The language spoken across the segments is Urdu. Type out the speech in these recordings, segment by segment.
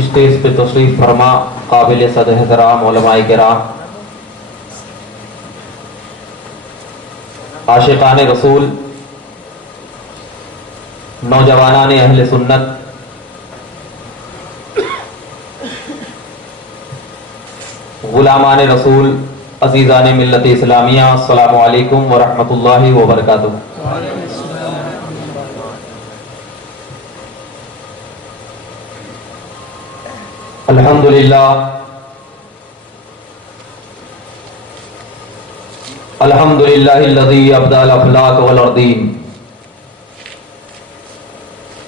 اسٹیج پہ تشریف فرما قابل صد احترام علماء کرام، عاشقان رسول، نوجوانان اہل سنت، غلامان رسول، عزیزان ملت اسلامیہ، السلام علیکم ورحمۃ اللہ وبرکاتہ۔ الحمدللہ الحمدللہ الذی ابدع الاخلاق والردین،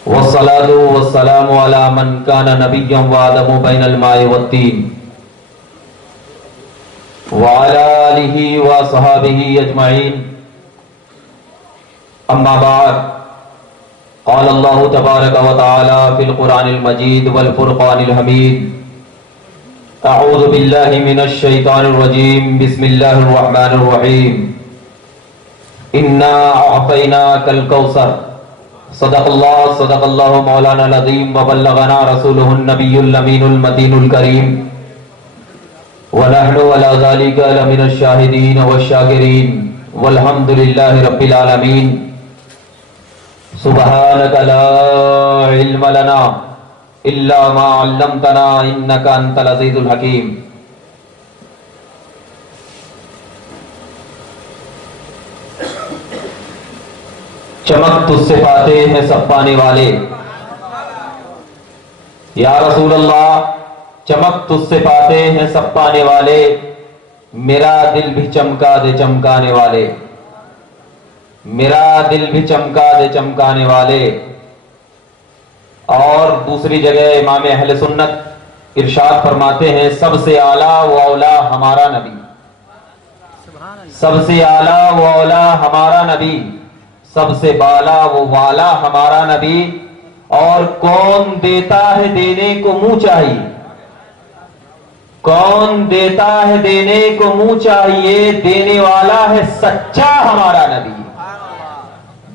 والصلاة والسلام علی من کان نبیا وآدم بین الماء والطین، وعلى آلہ وصحابہ اجمعین، اما بعد، قال اللہ تبارک و تعالی فی القرآن المجید والفرقان الحمید، اعوذ باللہ من الشیطان الرجیم، بسم اللہ الرحمن الرحیم، انا اعطیناک الکوثر، صدق اللہ مولانا العظیم، وبلغنا رسولہ النبی الامین المتین الکریم، ونحن على ذلك لمن الشاهدين والشاكرين، والحمد لله رب العالمين، سبحانك لا علم لنا إلا ما علمتنا إنك أنت العزيز الحكيم۔ چمک تجھ سے پاتے ہیں سب پانے والے، یا رسول اللہ چمک تجھ سے پاتے ہیں سب پانے والے، میرا دل بھی چمکا دے چمکانے والے، میرا دل بھی چمکا دے چمکانے والے۔ اور دوسری جگہ امام اہل سنت ارشاد فرماتے ہیں، سب سے اعلیٰ و اولا ہمارا نبی، سب سے اعلیٰ و اولا ہمارا نبی، سب سے بالا و والا ہمارا نبی، اور کون دیتا ہے دینے کو منہ چاہیے، کون دیتا ہے دینے کو منہ چاہیے، دینے والا ہے سچا ہمارا نبی،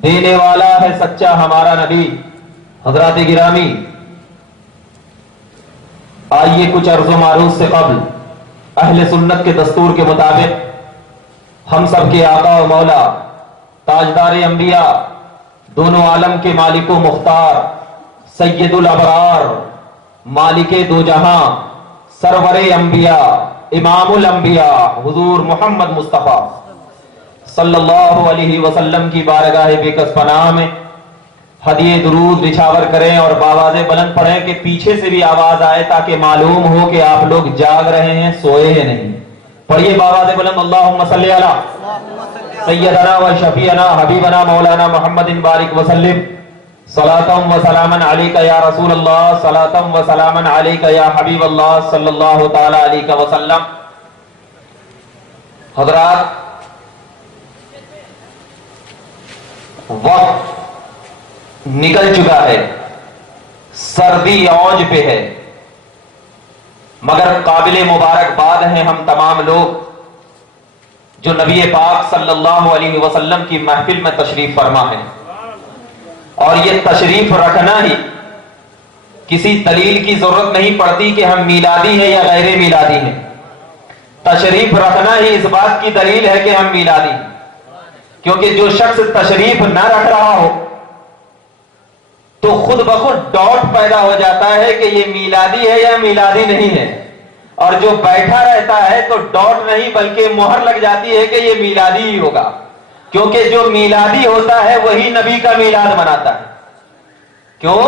دینے والا ہے سچا ہمارا نبی۔ حضرات گرامی، آئیے کچھ عرض و معروض سے قبل اہل سنت کے دستور کے مطابق ہم سب کے آقا و مولا، تاجدار انبیاء، دونوں عالم کے مالک و مختار، سید الابرار، مالک دو جہاں، سرور انبیاء، امام الانبیاء، حضور محمد مصطفیٰ صلی اللہ علیہ وسلم کی بارگاہ بے کس پناہ میں ہدیے درود نچھاور کریں اور بآواز بلند پڑھیں کہ پیچھے سے بھی آواز آئے تاکہ معلوم ہو کہ آپ لوگ جاگ رہے ہیں، سوئے ہیں نہیں۔ پڑھیے بآواز بلند، اللہم صلی علی سیدنا و شفیعنا حبیبنا مولانا محمد بارک وسلم، صلاۃ و سلاما علیک یا رسول اللہ، صلاۃ و سلاما علیک یا حبیب اللہ صلی اللہ تعالی علیہ وسلم۔ حضرات، وقت نکل چکا ہے، سردی اوج پہ ہے، مگر قابل مبارکباد ہیں ہم تمام لوگ جو نبی پاک صلی اللہ علیہ وسلم کی محفل میں تشریف فرما ہے۔ اور یہ تشریف رکھنا ہی کسی دلیل کی ضرورت نہیں پڑتی کہ ہم میلادی ہیں یا غیر میلادی ہیں، تشریف رکھنا ہی اس بات کی دلیل ہے کہ ہم میلادی ہیں، کیونکہ جو شخص تشریف نہ رکھ رہا ہو تو خود بخود ڈاؤٹ پیدا ہو جاتا ہے کہ یہ میلادی ہے یا میلادی نہیں ہے، اور جو بیٹھا رہتا ہے تو ڈاؤٹ نہیں بلکہ مہر لگ جاتی ہے کہ یہ میلادی ہی ہوگا، کیونکہ جو میلادی ہوتا ہے وہی نبی کا میلاد مناتا ہے۔ کیوں؟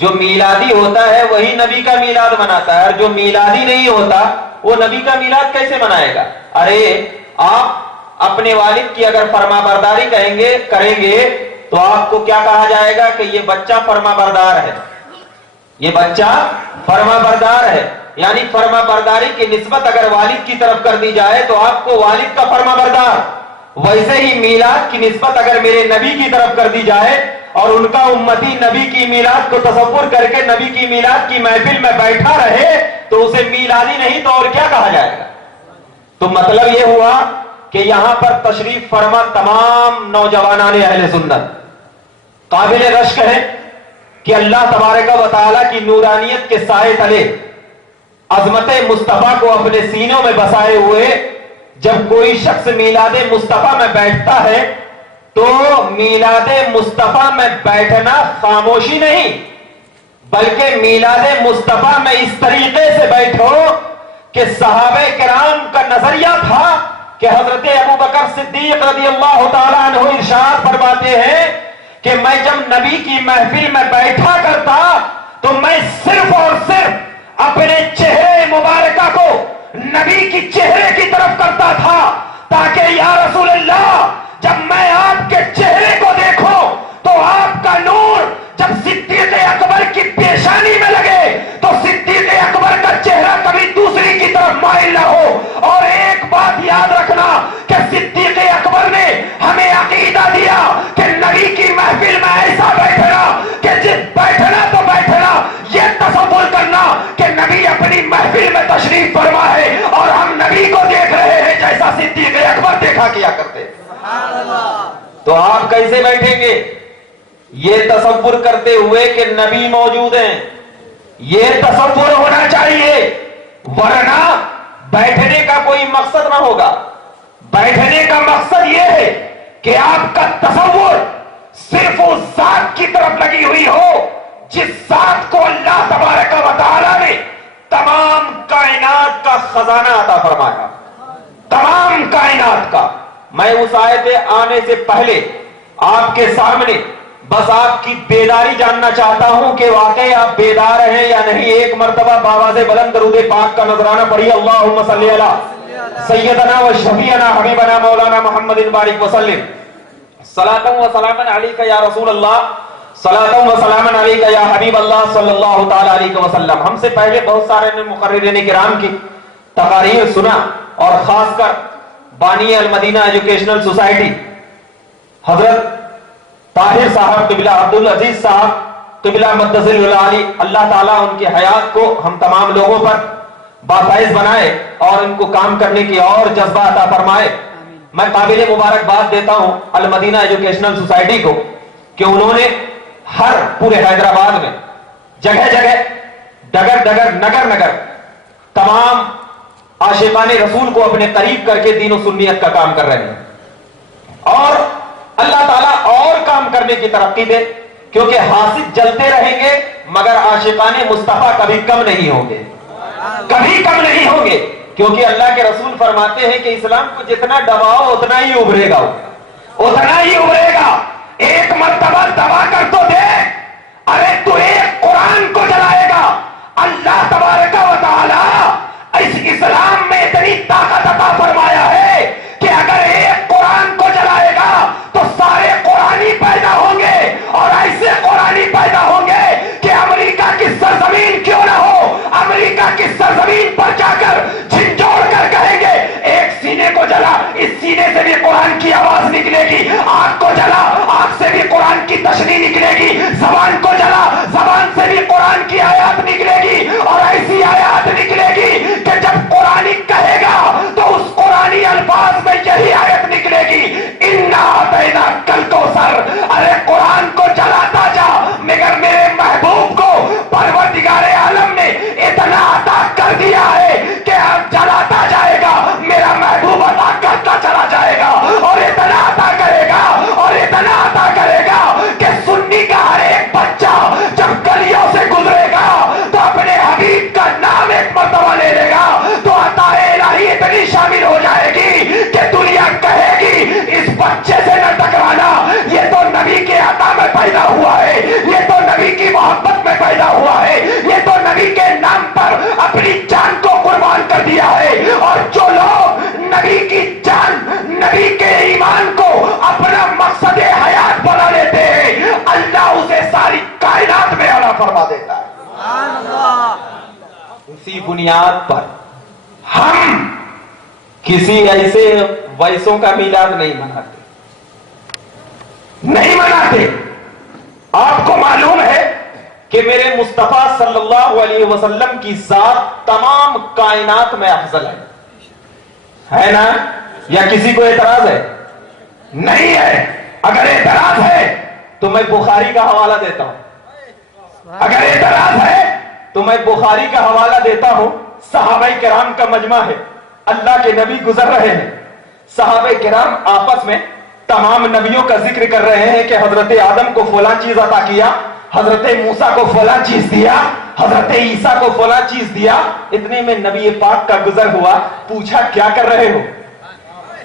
جو میلادی ہوتا ہے وہی نبی کا میلاد مناتا ہے، اور جو میلادی نہیں ہوتا وہ نبی کا میلاد کیسے منائے گا؟ ارے آپ اپنے والد کی اگر فرما برداری کریں گے تو آپ کو کیا کہا جائے گا کہ یہ بچہ فرما بردار ہے، یہ بچہ فرما بردار ہے، یعنی فرما برداری کی نسبت اگر والد کی طرف کر دی جائے تو آپ کو والد کا فرما بردار، ویسے ہی میلاد کی نسبت اگر میرے نبی کی طرف کر دی جائے اور ان کا امتی نبی کی میلاد کو تصور کر کے نبی کی میلاد کی محفل میں بیٹھا رہے تو اسے میلادی نہیں تو اور کیا کہا جائے گا؟ تو مطلب یہ ہوا کہ یہاں پر تشریف فرما تمام نوجوانان اہل سنت قابل رشک ہے، کہ اللہ تبارک و تعالیٰ کی نورانیت کے سائے تلے عظمت مصطفیٰ کو اپنے سینوں میں بسائے ہوئے جب کوئی شخص میلاد مصطفیٰ میں بیٹھتا ہے تو میلاد مصطفیٰ میں بیٹھنا خاموشی نہیں بلکہ میلاد مصطفیٰ میں اس طریقے سے بیٹھو کہ صحابہ کرام کا نظریہ تھا کہ حضرت ابو بکر صدیق رضی اللہ تعالیٰ عنہ ارشاد فرماتے ہیں کہ میں جب نبی کی محفل میں بیٹھا کرتا تو میں صرف اور صرف اپنے چہرے مبارکہ کو نبی کی چہرے کی طرف کرتا تھا تاکہ یا رسول اللہ جب میں آپ کے چہرے کو دیکھوں تو آپ کا نور جب صدیق اکبر کی پیشانی میں لگے تو صدیق اکبر کا چہرہ کبھی دوسری کی طرف مائل نہ ہو. اور ایک بات یاد رکھنا کہ صدیق اکبر نے ہمیں عقیدہ دیا کہ نبی کی محفل میں ایسا بیٹھنا کہ جس بیٹھنا تو بیٹھنا یہ تصور کرنا کہ نبی اپنی محفل میں تشریف فرما ہے اور ہم نبی کو دیکھ رہے ہیں جیسا صدیق اکبر دیکھا کیا کرتے. تو آپ کیسے بیٹھیں گے؟ یہ تصور کرتے ہوئے کہ نبی موجود ہیں، یہ تصور ہونا چاہیے، ورنہ بیٹھنے کا کوئی مقصد نہ ہوگا. بیٹھنے کا مقصد یہ ہے کہ آپ کا تصور صرف اس ذات کی طرف لگی ہوئی ہو جس ذات کو اللہ تبارک و تعالی نے تمام کائنات کا خزانہ عطا فرمایا، تمام کائنات کا. میں اس آیت آنے سے پہلے آپ کے سامنے بس آپ کی بیداری جاننا چاہتا ہوں کہ واقعی آپ بیدار ہیں یا نہیں. ایک مرتبہ بآواز بلند درود پاک کا نذرانہ پڑھی. اللہم صلی علی سیدنا و شفیعنا حبیبنا مولانا محمد بارک وسلم صلاۃ و سلاما علیک یا رسول اللہ، صلاۃ و سلاما علیک یا حبیب اللہ صلی اللہ تعالی علیہ وسلم. ہم سے پہلے بہت سارے مقررین کرام کی تقاریر سنا اور خاص کر بانی المدینہ ایجوکیشنل سوسائٹی حضرت طاہر صاحب قبلہ عبدالعزیز صاحب قبلہ مدثر العالی، اللہ تعالیٰ ان کی حیات کو ہم تمام لوگوں پر بافائز بنائے اور ان کو کام کرنے کی اور جذبہ عطا فرمائے. میں قابل مبارکباد دیتا ہوں المدینہ ایجوکیشنل سوسائٹی کو کہ انہوں نے ہر پورے حیدرآباد میں جگہ جگہ ڈگر ڈگر نگر نگر تمام عاشقان رسول کو اپنے قریب کر کے دین و سنیت کا کام کر رہے ہیں. اور اللہ تعالیٰ اور کام کرنے کی ترقی دے، کیونکہ حاسد جلتے رہیں گے مگر عاشقان مصطفیٰ کبھی کم نہیں ہوں گے، کبھی کم نہیں ہوں گے. کیونکہ اللہ کے رسول فرماتے ہیں کہ اسلام کو جتنا دباؤ اتنا ہی ابھرے گا، اتنا ہی ابھرے گا. ایک مرتبہ دبا کر تو دے، ارے تو ایک قرآن کو جلائے گا. اللہ تبارک و تعالی اس اسلام میں اتنی طاقت عطا فرمایا ہے کہ اگر ایک قرآن کو جلائے گا تو سارے قرآنی پیدا ہوں گے اور ایسے قرآنی پیدا ہوں گے کہ امریکہ کی سرزمین کیوں نہ ہو، امریکہ کی سرزمین پر جا کر جھنجھوڑ کر کہیں گے ایک سینے کو جلا، اس سینے سے بھی قرآن کی آواز نکلے گی. آنکھ کو جلا، آنکھ سے بھی قرآن کی تشریح نکلے گی. زبان کو جلا، زبان سے بھی قرآن کی آیات نکلے گی اور ایسی آیات نکلے گی کہ جب قرآنی کہے گا تو اس قرآنی الفاظ میں یہی آیت نکلے گی، اِنَّا أَعْطَيْنَاكَ الْكَوْثَرَ. ارے قرآن کو جلاتا جا، مگر میرے محبوب کو پروردگار عالم نے اتنا عطا کر دیا ہے کہ اب جلاتا جائے گا، میرا محبوب عطا کرتا چلا جائے گا اور اتنا عطا کرے گا اور اتنا عطا کرے گا کہ سنی کا ہر ایک بچہ جب گلیوں سے گزرے گا تو اپنے حبیب کا نام ایک مرتبہ لے لے گا تو عطا الہی اتنی شامل ہو جائے گی کہ دنیا کہے گی اس بچے سے نہ ٹکرانا، یہ تو نبی کے عطا میں پیدا ہوا ہے، یہ تو نبی کی محبت میں پیدا ہوا ہے، یہ تو نبی کے نام پر اپنی جان کو قربان کر دیا ہے. اور جو لوگ نبی کی جان، نبی کے ایمان کو اپنا مقصد حیات بنا لیتے ہیں، اللہ اسے ساری کائنات میں عطا فرما دیتا ہے. اسی بنیاد پر ہم کسی ایسے ویسوں کا میلاد نہیں مناتے، نہیں مناتے. آپ کو معلوم ہے کہ میرے مصطفیٰ صلی اللہ علیہ وسلم کی ذات تمام کائنات میں افضل ہے نا؟ یا کسی کو اعتراض ہے؟ نہیں ہے. اگر اعتراض ہے تو میں بخاری کا حوالہ دیتا ہوں. اگر اعتراض ہے تو میں بخاری کا حوالہ دیتا ہوں، صحابہ کرام کا مجمع ہے، اللہ کے نبی گزر رہے ہیں، صحابہ کرام آپس میں تمام نبیوں کا ذکر کر رہے ہیں کہ حضرت آدم کو فلاں چیز عطا کیا، حضرت موسیٰ کو فلاں چیز دیا، حضرت عیسیٰ کو فلاں چیز دیا۔ اتنے میں نبی پاک کا گزر ہوا، پوچھا کیا کر رہے ہو،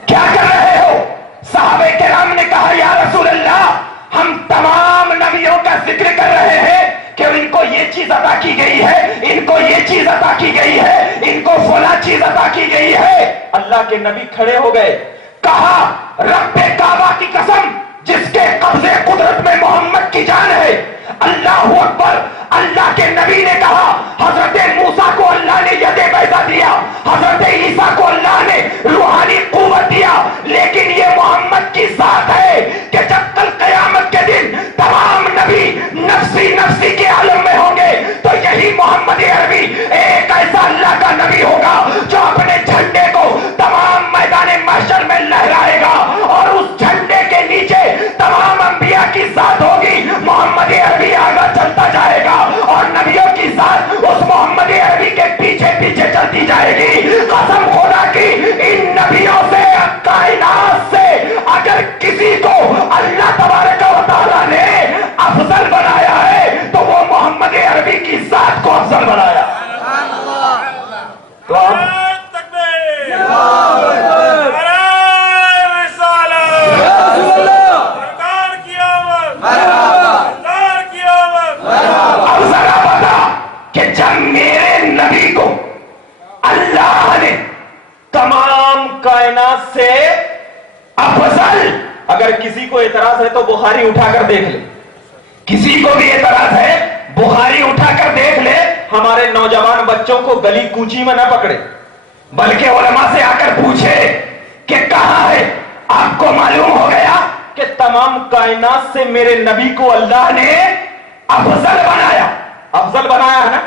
کیا کر رہے ہو؟ صحابہ کرام نے کہا یا رسول اللہ، ہم تمام نبیوں کا ذکر کر رہے ہیں کہ ان کو یہ چیز عطا کی گئی ہے، ان کو یہ چیز عطا کی گئی ہے، ان کو فلاں چیز عطا کی گئی ہے۔ اللہ کے نبی کھڑے ہو گئے، کہا رب کعبہ کی قسم جس کے قبضے قدرت میں محمد کی جان ہے، اللہ اکبر۔ اللہ کے نبی نے کہا حضرت موسیٰ کو اللہ نے ید بیضا دیا، حضرت عیسیٰ کو اللہ نے روحانی قوت دیا، لیکن یہ محمد کی ذات ہے کہ جب کل قیامت کے دن تمام نبی نفسی نفسی کے عالم میں ہوں گے تو یہی محمد عربی ایک ایسا اللہ کا نبی ہوگا جو اپنے جھنڈے کو تمام میدان محشر میں لہرائے گا، اور اس جھنڈے کے نیچے تمام انبیاء کی ذات ہوگی، محمد عربی آگے چلتا جائے گا اور نبیوں کی ذات اس محمد عربی کے پیچھے پیچھے چلتی جائے گی۔ قسم خدا کی ان نبیوں سے، کائنات سے اگر کسی کو اللہ تبارک و تعالیٰ نے افضل بنایا ہے تو وہ محمد عربی کی ذات کو افضل بنایا۔ تو اب ذرا بتا کہ جب میرے نبی کو اللہ نے تمام کائنات سے افضل، اگر کسی کو اعتراض ہے تو بخاری اٹھا کر دیکھ لے، کسی کو بھی اعتراض ہے بخاری اٹھا کر دیکھ لے، ہمارے نوجوان بچوں کو گلی کوچی میں نہ پکڑے بلکہ علماء سے آ کر پوچھے کہ کہاں ہے۔ آپ کو معلوم ہو گیا کہ تمام کائنات سے میرے نبی کو اللہ نے افضل بنایا، افضل بنایا ہے نا۔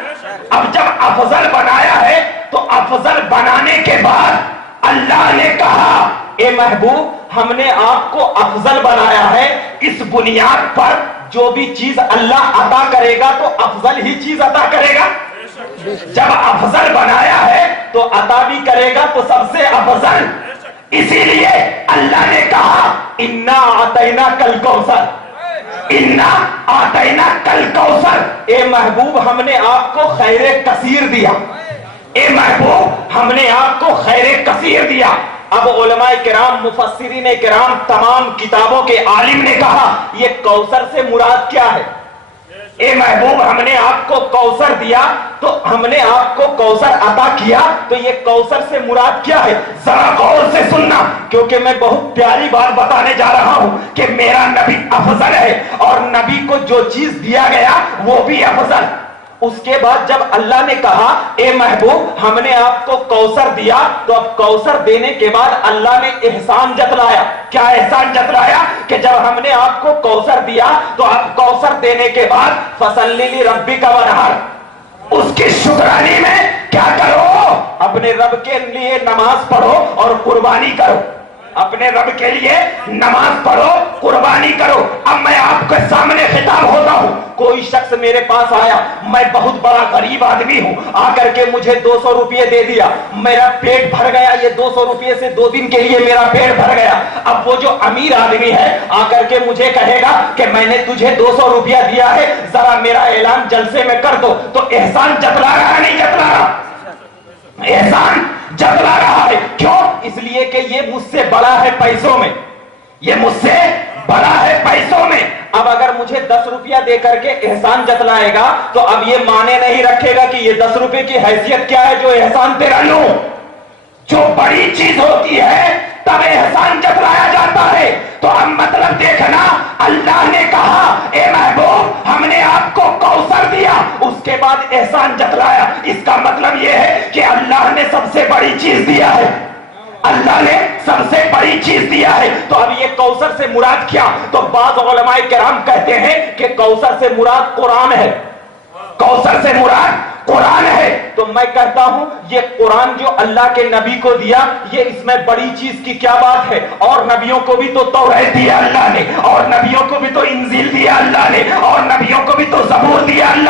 اب جب افضل بنایا ہے تو افضل بنانے کے بعد اللہ نے کہا اے محبوب ہم نے آپ کو افضل بنایا ہے، اس بنیاد پر جو بھی چیز اللہ عطا کرے گا تو افضل ہی چیز عطا کرے گا۔ جب افضل بنایا ہے تو عطا بھی کرے گا تو سب سے افضل۔ اسی لیے اللہ نے کہا انا اعطینا کل کوثر، انا اعطینا کل کوثر، اے محبوب ہم نے آپ کو خیر کثیر دیا، اے محبوب ہم نے آپ کو خیر کثیر دیا۔ اب علماء کرام، مفسرین کرام، تمام کتابوں کے عالم نے کہا یہ کوثر سے مراد کیا ہے؟ اے محبوب ہم نے آپ کو کوثر دیا تو ہم نے آپ کو کوثر عطا کیا تو یہ کوثر سے مراد کیا ہے؟ ذرا غور سے سننا کیونکہ میں بہت پیاری بات بتانے جا رہا ہوں کہ میرا نبی افضل ہے اور نبی کو جو چیز دیا گیا وہ بھی افضل۔ اس کے بعد جب اللہ نے کہا اے محبوب ہم نے آپ کو کوثر دیا تو اب کوثر دینے کے بعد اللہ نے احسان جتلایا۔ کیا احسان جتلایا؟ کہ جب ہم نے آپ کو کوثر دیا تو اب کوثر دینے کے بعد فصلی لربک وانحر، اس کی شکرانی میں کیا کرو؟ اپنے رب کے لیے نماز پڑھو اور قربانی کرو، اپنے رب کے لیے نماز پڑھو قربانی کرو۔ اب میں آپ کے سامنے خطاب ہوتا ہوں، کوئی شخص میرے پاس آیا، میں بہت بڑا غریب آدمی ہوں، آ کر کے مجھے 200 روپے دے دیا، میرا پیٹ بھر گیا، یہ 200 روپے سے 2 دن کے لیے میرا پیٹ بھر گیا۔ اب وہ جو امیر آدمی ہے آ کر کے مجھے کہے گا کہ میں نے تجھے 200 روپیہ دیا ہے، ذرا میرا اعلان جلسے میں کر دو، تو احسان جتلا رہا نہیں جتلا رہا؟ احسان جتلا رہا ہے۔ کیوں؟ اس لیے کہ یہ مجھ سے بڑا ہے پیسوں میں، یہ مجھ سے بڑا ہے پیسوں میں۔ اب اگر مجھے 10 روپیہ دے کر کے احسان جتلائے گا تو اب یہ مانے نہیں رکھے گا کہ یہ 10 روپے کی حیثیت کیا ہے جو احسان تیرا لوں۔ جو بڑی چیز ہوتی ہے تب احسان جتلایا جاتا ہے۔ تو اب مطلب دیکھنا، اللہ نے کہا اے محبوب ہم نے آپ کو کوثر دیا، اس کے بعد احسان جتلایا، اس کا مطلب یہ ہے کہ اللہ نے سب سے بڑی چیز دیا ہے، اللہ نے سب سے بڑی چیز دیا ہے۔ تو اب یہ کوثر سے مراد کیا؟ تو بعض علماء کرام کہتے ہیں کہ کوثر سے مراد قرآن ہے، کوثر سے مراد قرآن ہے۔ تو میں کہتا ہوں یہ قرآن جو اللہ کے نبی کو دیا، یہ اس میں بڑی چیز کی کیا بات ہے؟ اور نبیوں کو بھی تو توریت دیا اللہ نے، اور نبیوں کو بھی تو انجیل دیا اللہ نے، اور نبیوں کو بھی تو زبور دیا اللہ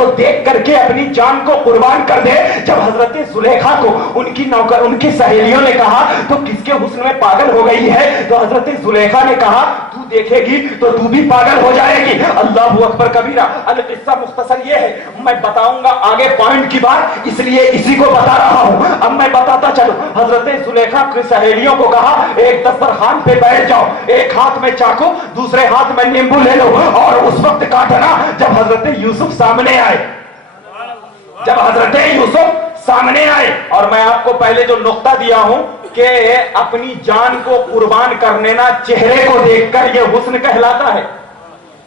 تو دیکھ کر کے اپنی جان کو قربان کر دے. جب حضرت زلیخا کو ان کی سہیلیوں نے کہا تو کس کے حسن میں پاگل ہو گئی ہے, تو حضرت زلیخا نے کہا تو دیکھے گی تو تو بھی پاگل ہو جائے گی. اللہ اکبر کبیرہ. القصہ مختصر یہ ہے, میں بتاؤں گا آگے پوائنٹ کی بات, اس لیے اسی کو بتا رہا ہوں. اب میں بتاتا چلوں. حضرت زلیخا کی سہیلیوں کو کہا ایک دسترخوان پہ بیٹھ جاؤ, ایک ہاتھ میں چاقو دوسرے ہاتھ میں نیمبو لے لو اور اس وقت کاٹنا جب حضرت یوسف سامنے آئے. جب حضرت یوسف سامنے آئے, اور میں آپ کو پہلے جو نقطہ دیا ہوں کہ اپنی جان کو قربان کرنے نا چہرے کو دیکھ کر یہ حسن کہلاتا ہے,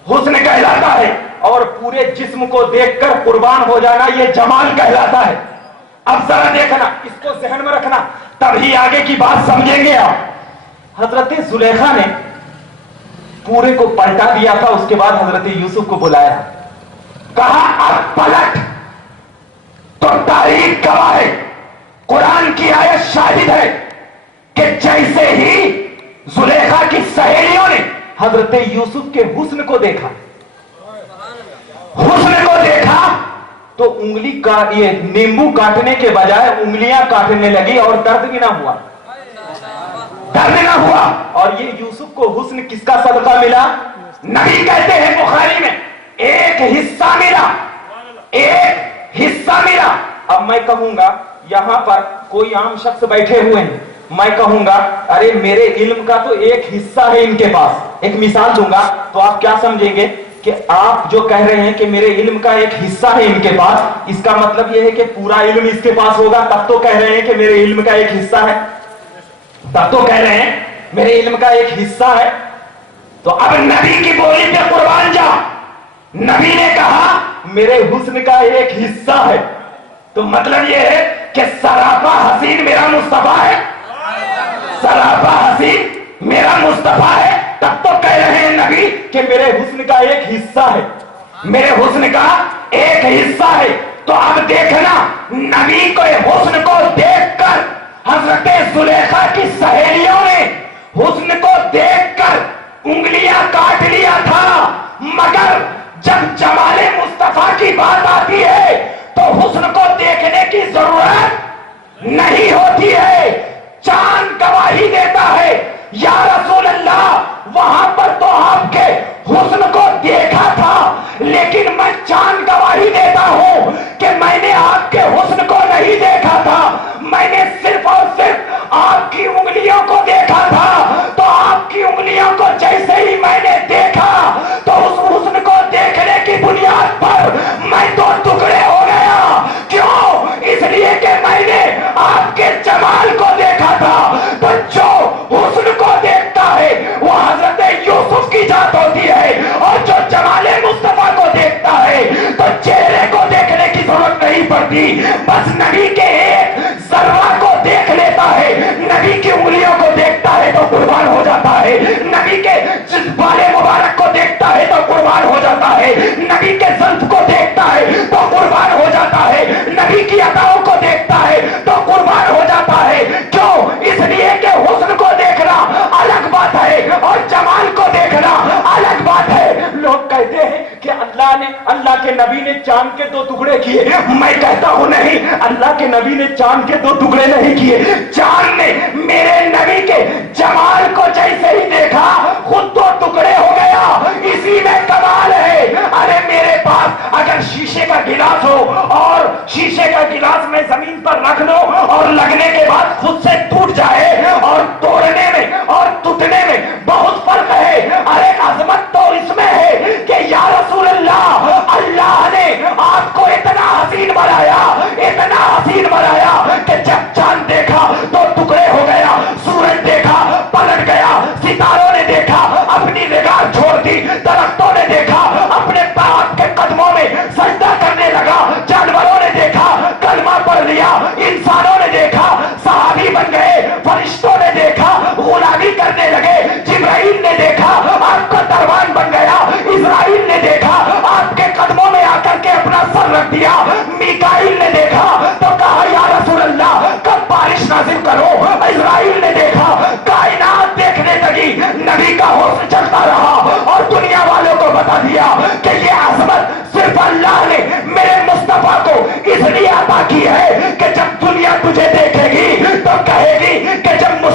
حسن کہلاتا ہے, اور پورے جسم کو دیکھ کر قربان ہو جانا یہ جمال کہلاتا ہے. اب ذرا دیکھنا, اس کو ذہن میں رکھنا, تبھی آگے کی بات سمجھیں گے آپ. حضرت زلیخا نے پورے کو پلٹا دیا تھا, اس کے بعد حضرت یوسف کو بلایا, کہا اب پلٹ. تو تاریخ گواہ ہے, قرآن کی آیت شاہد ہے کہ جیسے ہی زلیخا کی سہیلیوں نے حضرت یوسف کے حسن کو دیکھا, حسن کو دیکھا تو انگلی کا یہ نیمبو کاٹنے کے بجائے انگلیاں کاٹنے لگی اور درد بھی نہ ہوا, درد نہ ہوا. اور یہ یوسف کو حسن کس کا صدقہ ملا؟ نبی کہتے ہیں بخاری میں ایک حصہ ملا, ایک حصہ ملا. اب میں کہوں گا یہاں پر کوئی عام شخص بیٹھے ہوئے ہیں, میں کہوں گا ارے میرے علم کا تو ایک حصہ ہے ان کے پاس, ایک مثال دوں گا تو آپ کیا سمجھیں گے کہ آپ جو کہہ رہے ہیں کہ میرے علم کا ایک حصہ ہے ان کے پاس, اس کا مطلب یہ ہے کہ پورا علم اس کے پاس ہوگا, تب تو کہہ رہے ہیں کہ میرے علم کا ایک حصہ ہے, تب تو کہہ رہے ہیں میرے علم کا ایک حصہ ہے. تو اب نبی کی بولی پہ قربان جا, نبی نے کہا میرے حسن کا ایک حصہ ہے, تو مطلب یہ ہے کہ سراپا حسین میرا مصطفیٰ ہے, سراپا حسین میرا مصطفیٰ ہے. تب تو کہہ رہے ہیں نبی کہ میرے حسن کا ایک حصہ ہے, میرے حسن کا ایک حصہ ہے. تو اب دیکھنا نبی کو حسن کو دیکھ کر حضرت زلیخا کی سہیلیوں نے حسن کو دیکھ کر انگلیاں کاٹ لیا تھا, مگر جب جمال مصطفیٰ کی بات آتی ہے تو حسن کو دیکھنے کی ضرورت نہیں ہوتی ہے. چاند گواہی دیتا ہے یا رسول اللہ وہاں پر تو آپ کے حسن کو دیکھا تھا, لیکن میں چاند گواہی دیتا ہوں کہ میں نے آپ کے حسن کو نہیں دیکھا تھا, میں نے صرف اور صرف آپ کی انگلیوں کو دیکھا تھا. تو آپ کی انگلیوں کو جیسے ہی میں نے دیکھا تو اس حسن کو دیکھنے کی بنیاد پر میں دو ٹکڑے ہو گیا. کیوں؟ اس لیے کہ میں نے آپ کے جمال کو دیکھا تھا. تو جو حسن کو دیکھتا ہے وہ حضرت یوسف کی ذات ہوتی ہے, اور جو جمال مصطفیٰ کو دیکھتا ہے تو چہرے کو دیکھنے کی ضرورت نہیں پڑتی, بس نبی کے ایک ذرہ کو دیکھ لیتا ہے, نبی کی انگلیوں کو دیکھتا ہے تو قربان ہو جاتا ہے, نبی کے بال مبارک کو دیکھتا ہے تو قربان ہو جاتا ہے, نبی کے زلف کو دیکھتا ہے تو قربان ہو جاتا ہے, نبی کی اداؤں کو دیکھتا ہے تو قربان ہو جاتا ہے. کیوں؟ اس لیے کہ حسن کو دیکھنا الگ بات ہے اور جمال کو دیکھنا الگ بات ہے. لوگ کہتے ہیں کہ اللہ کے نبی نے چاند کے دو ٹکڑے کیے, میں کہتا ہوں نہیں, اللہ کے نبی نے چاند کے دو ٹکڑے نہیں کیے, چاند نے میرے نبی کے جمال کو جیسے ہی دیکھا خود دو ٹکڑے ہو گیا. اسی میں کمال ہے. ارے میرے پاس اگر شیشے کا گلاس ہو اور شیشے کا گلاس میں زمین پر رکھ لو اور لگنے کے بعد خود سے ٹوٹ جائے, اور توڑنے میں اور ٹوٹنے میں بہت فرق ہے. ارے عظمت تو اس میں ہے کہ یا رسول اللہ, اللہ نے آپ کو اتنا حسین بنایا, اتنا حسین بنایا کہ جب چاند دیکھا تو ٹکڑے ہو گئے.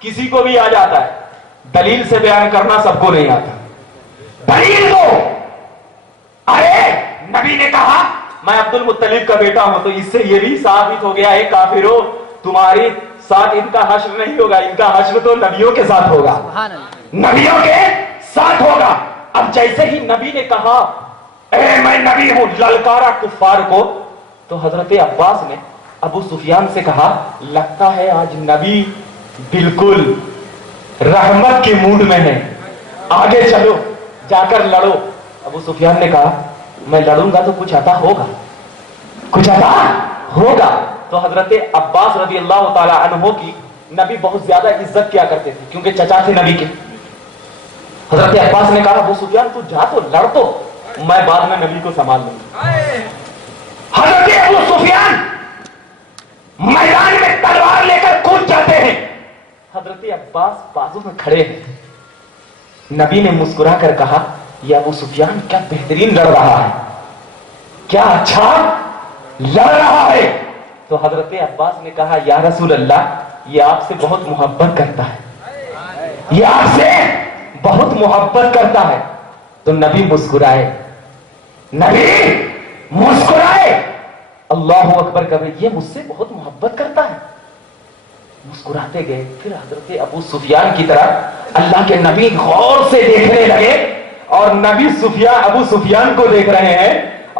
کسی کو بھی آ جاتا ہے, دلیل سے بیان کرنا سب کو نہیں آتا. دلیل دو. ارے نبی نے کہا میں عبد المطلب کا بیٹا ہوں, تو اس سے یہ بھی ثابت ہو گیا ہے کافرو تمہاری ساتھ ان کا حشر نہیں ہوگا, ان کا حشر تو نبیوں کے ساتھ ہوگا, نبیوں کے ساتھ ہوگا. اب جیسے ہی نبی نے کہا اے میں نبی ہوں, للکارا کفار کو, تو حضرت عباس نے ابو سفیان سے کہا لگتا ہے آج نبی بالکل رحمت کے موڈ میں ہے, آگے چلو جا کر لڑو. ابو سفیان نے کہا میں لڑوں گا تو کچھ عطا ہوگا, کچھ عطا ہوگا. تو حضرت عباس رضی اللہ تعالی عنہ کی نبی بہت زیادہ عزت کیا کرتے تھے کیونکہ چچا تھے نبی کے. حضرت عباس نے کہا ابو سفیان تو جا تو لڑ, تو میں بعد میں نبی کو سنبھال لوں گا. حضرت ابو سفیان میدان میں تلوار لے کر کود جاتے ہیں, حضرت عباس بازو میں کھڑے ہیں. نبی نے مسکرا کر کہا یہ ابو سفیان کیا بہترین لڑ رہا ہے, کیا اچھا لڑ رہا ہے. تو حضرت عباس نے کہا یا رسول اللہ یہ آپ سے بہت محبت کرتا ہے, یہ آپ سے بہت محبت کرتا ہے. تو نبی مسکرائے, نبی مسکرائے, اللہ اکبر کبھی, یہ مجھ سے بہت محبت کرتا ہے. مسکراتے گئے. پھر حضرت ابو سفیان کی طرف اللہ کے نبی غور سے دیکھنے لگے, اور نبی ابو سفیان کو دیکھ رہے ہیں,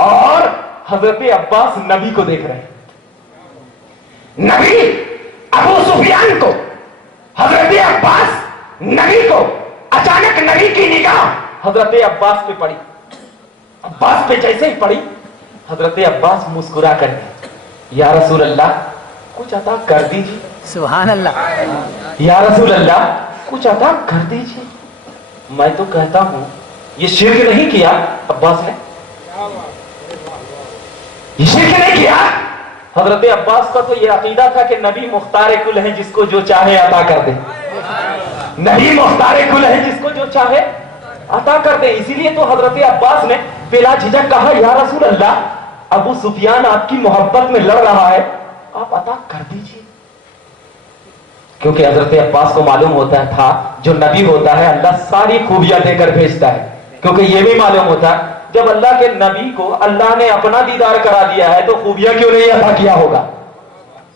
اور حضرت عباس نبی کو دیکھ رہے ہیں. نبی ابو سفیان کو, حضرت عباس نبی کو. اچانک نبی کی نگاہ حضرت عباس پہ پڑی. عباس پہ جیسے ہی پڑی, حضرت عباس مسکرا کر گئے یا رسول اللہ کچھ عطا کر دیجیے. سبحان اللہ. یا رسول اللہ کچھ عطا کر دیجیے. میں تو کہتا ہوں یہ شرک نہیں کیا عباس نے, یہ شرک نہیں کیا. حضرت عباس کا تو یہ عقیدہ تھا کہ نبی مختار کل ہے, جس کو جو چاہے عطا کر دے. نبی مختار کل ہے, جس کو جو چاہے عطا کر دے. اسی لیے تو حضرت عباس نے بلا جھجک کہا یا رسول اللہ ابو سفیان آپ کی محبت میں لڑ رہا ہے, آپ عطا کر دیجیے. کیونکہ حضرت عباس کو معلوم ہوتا تھا جو نبی ہوتا ہے اللہ ساری خوبیاں دے کر بھیجتا ہے. کیونکہ یہ بھی معلوم ہوتا ہے جب اللہ کے نبی کو اللہ نے اپنا دیدار کرا دیا ہے تو خوبیاں کیوں نہیں عطا کیا ہوگا,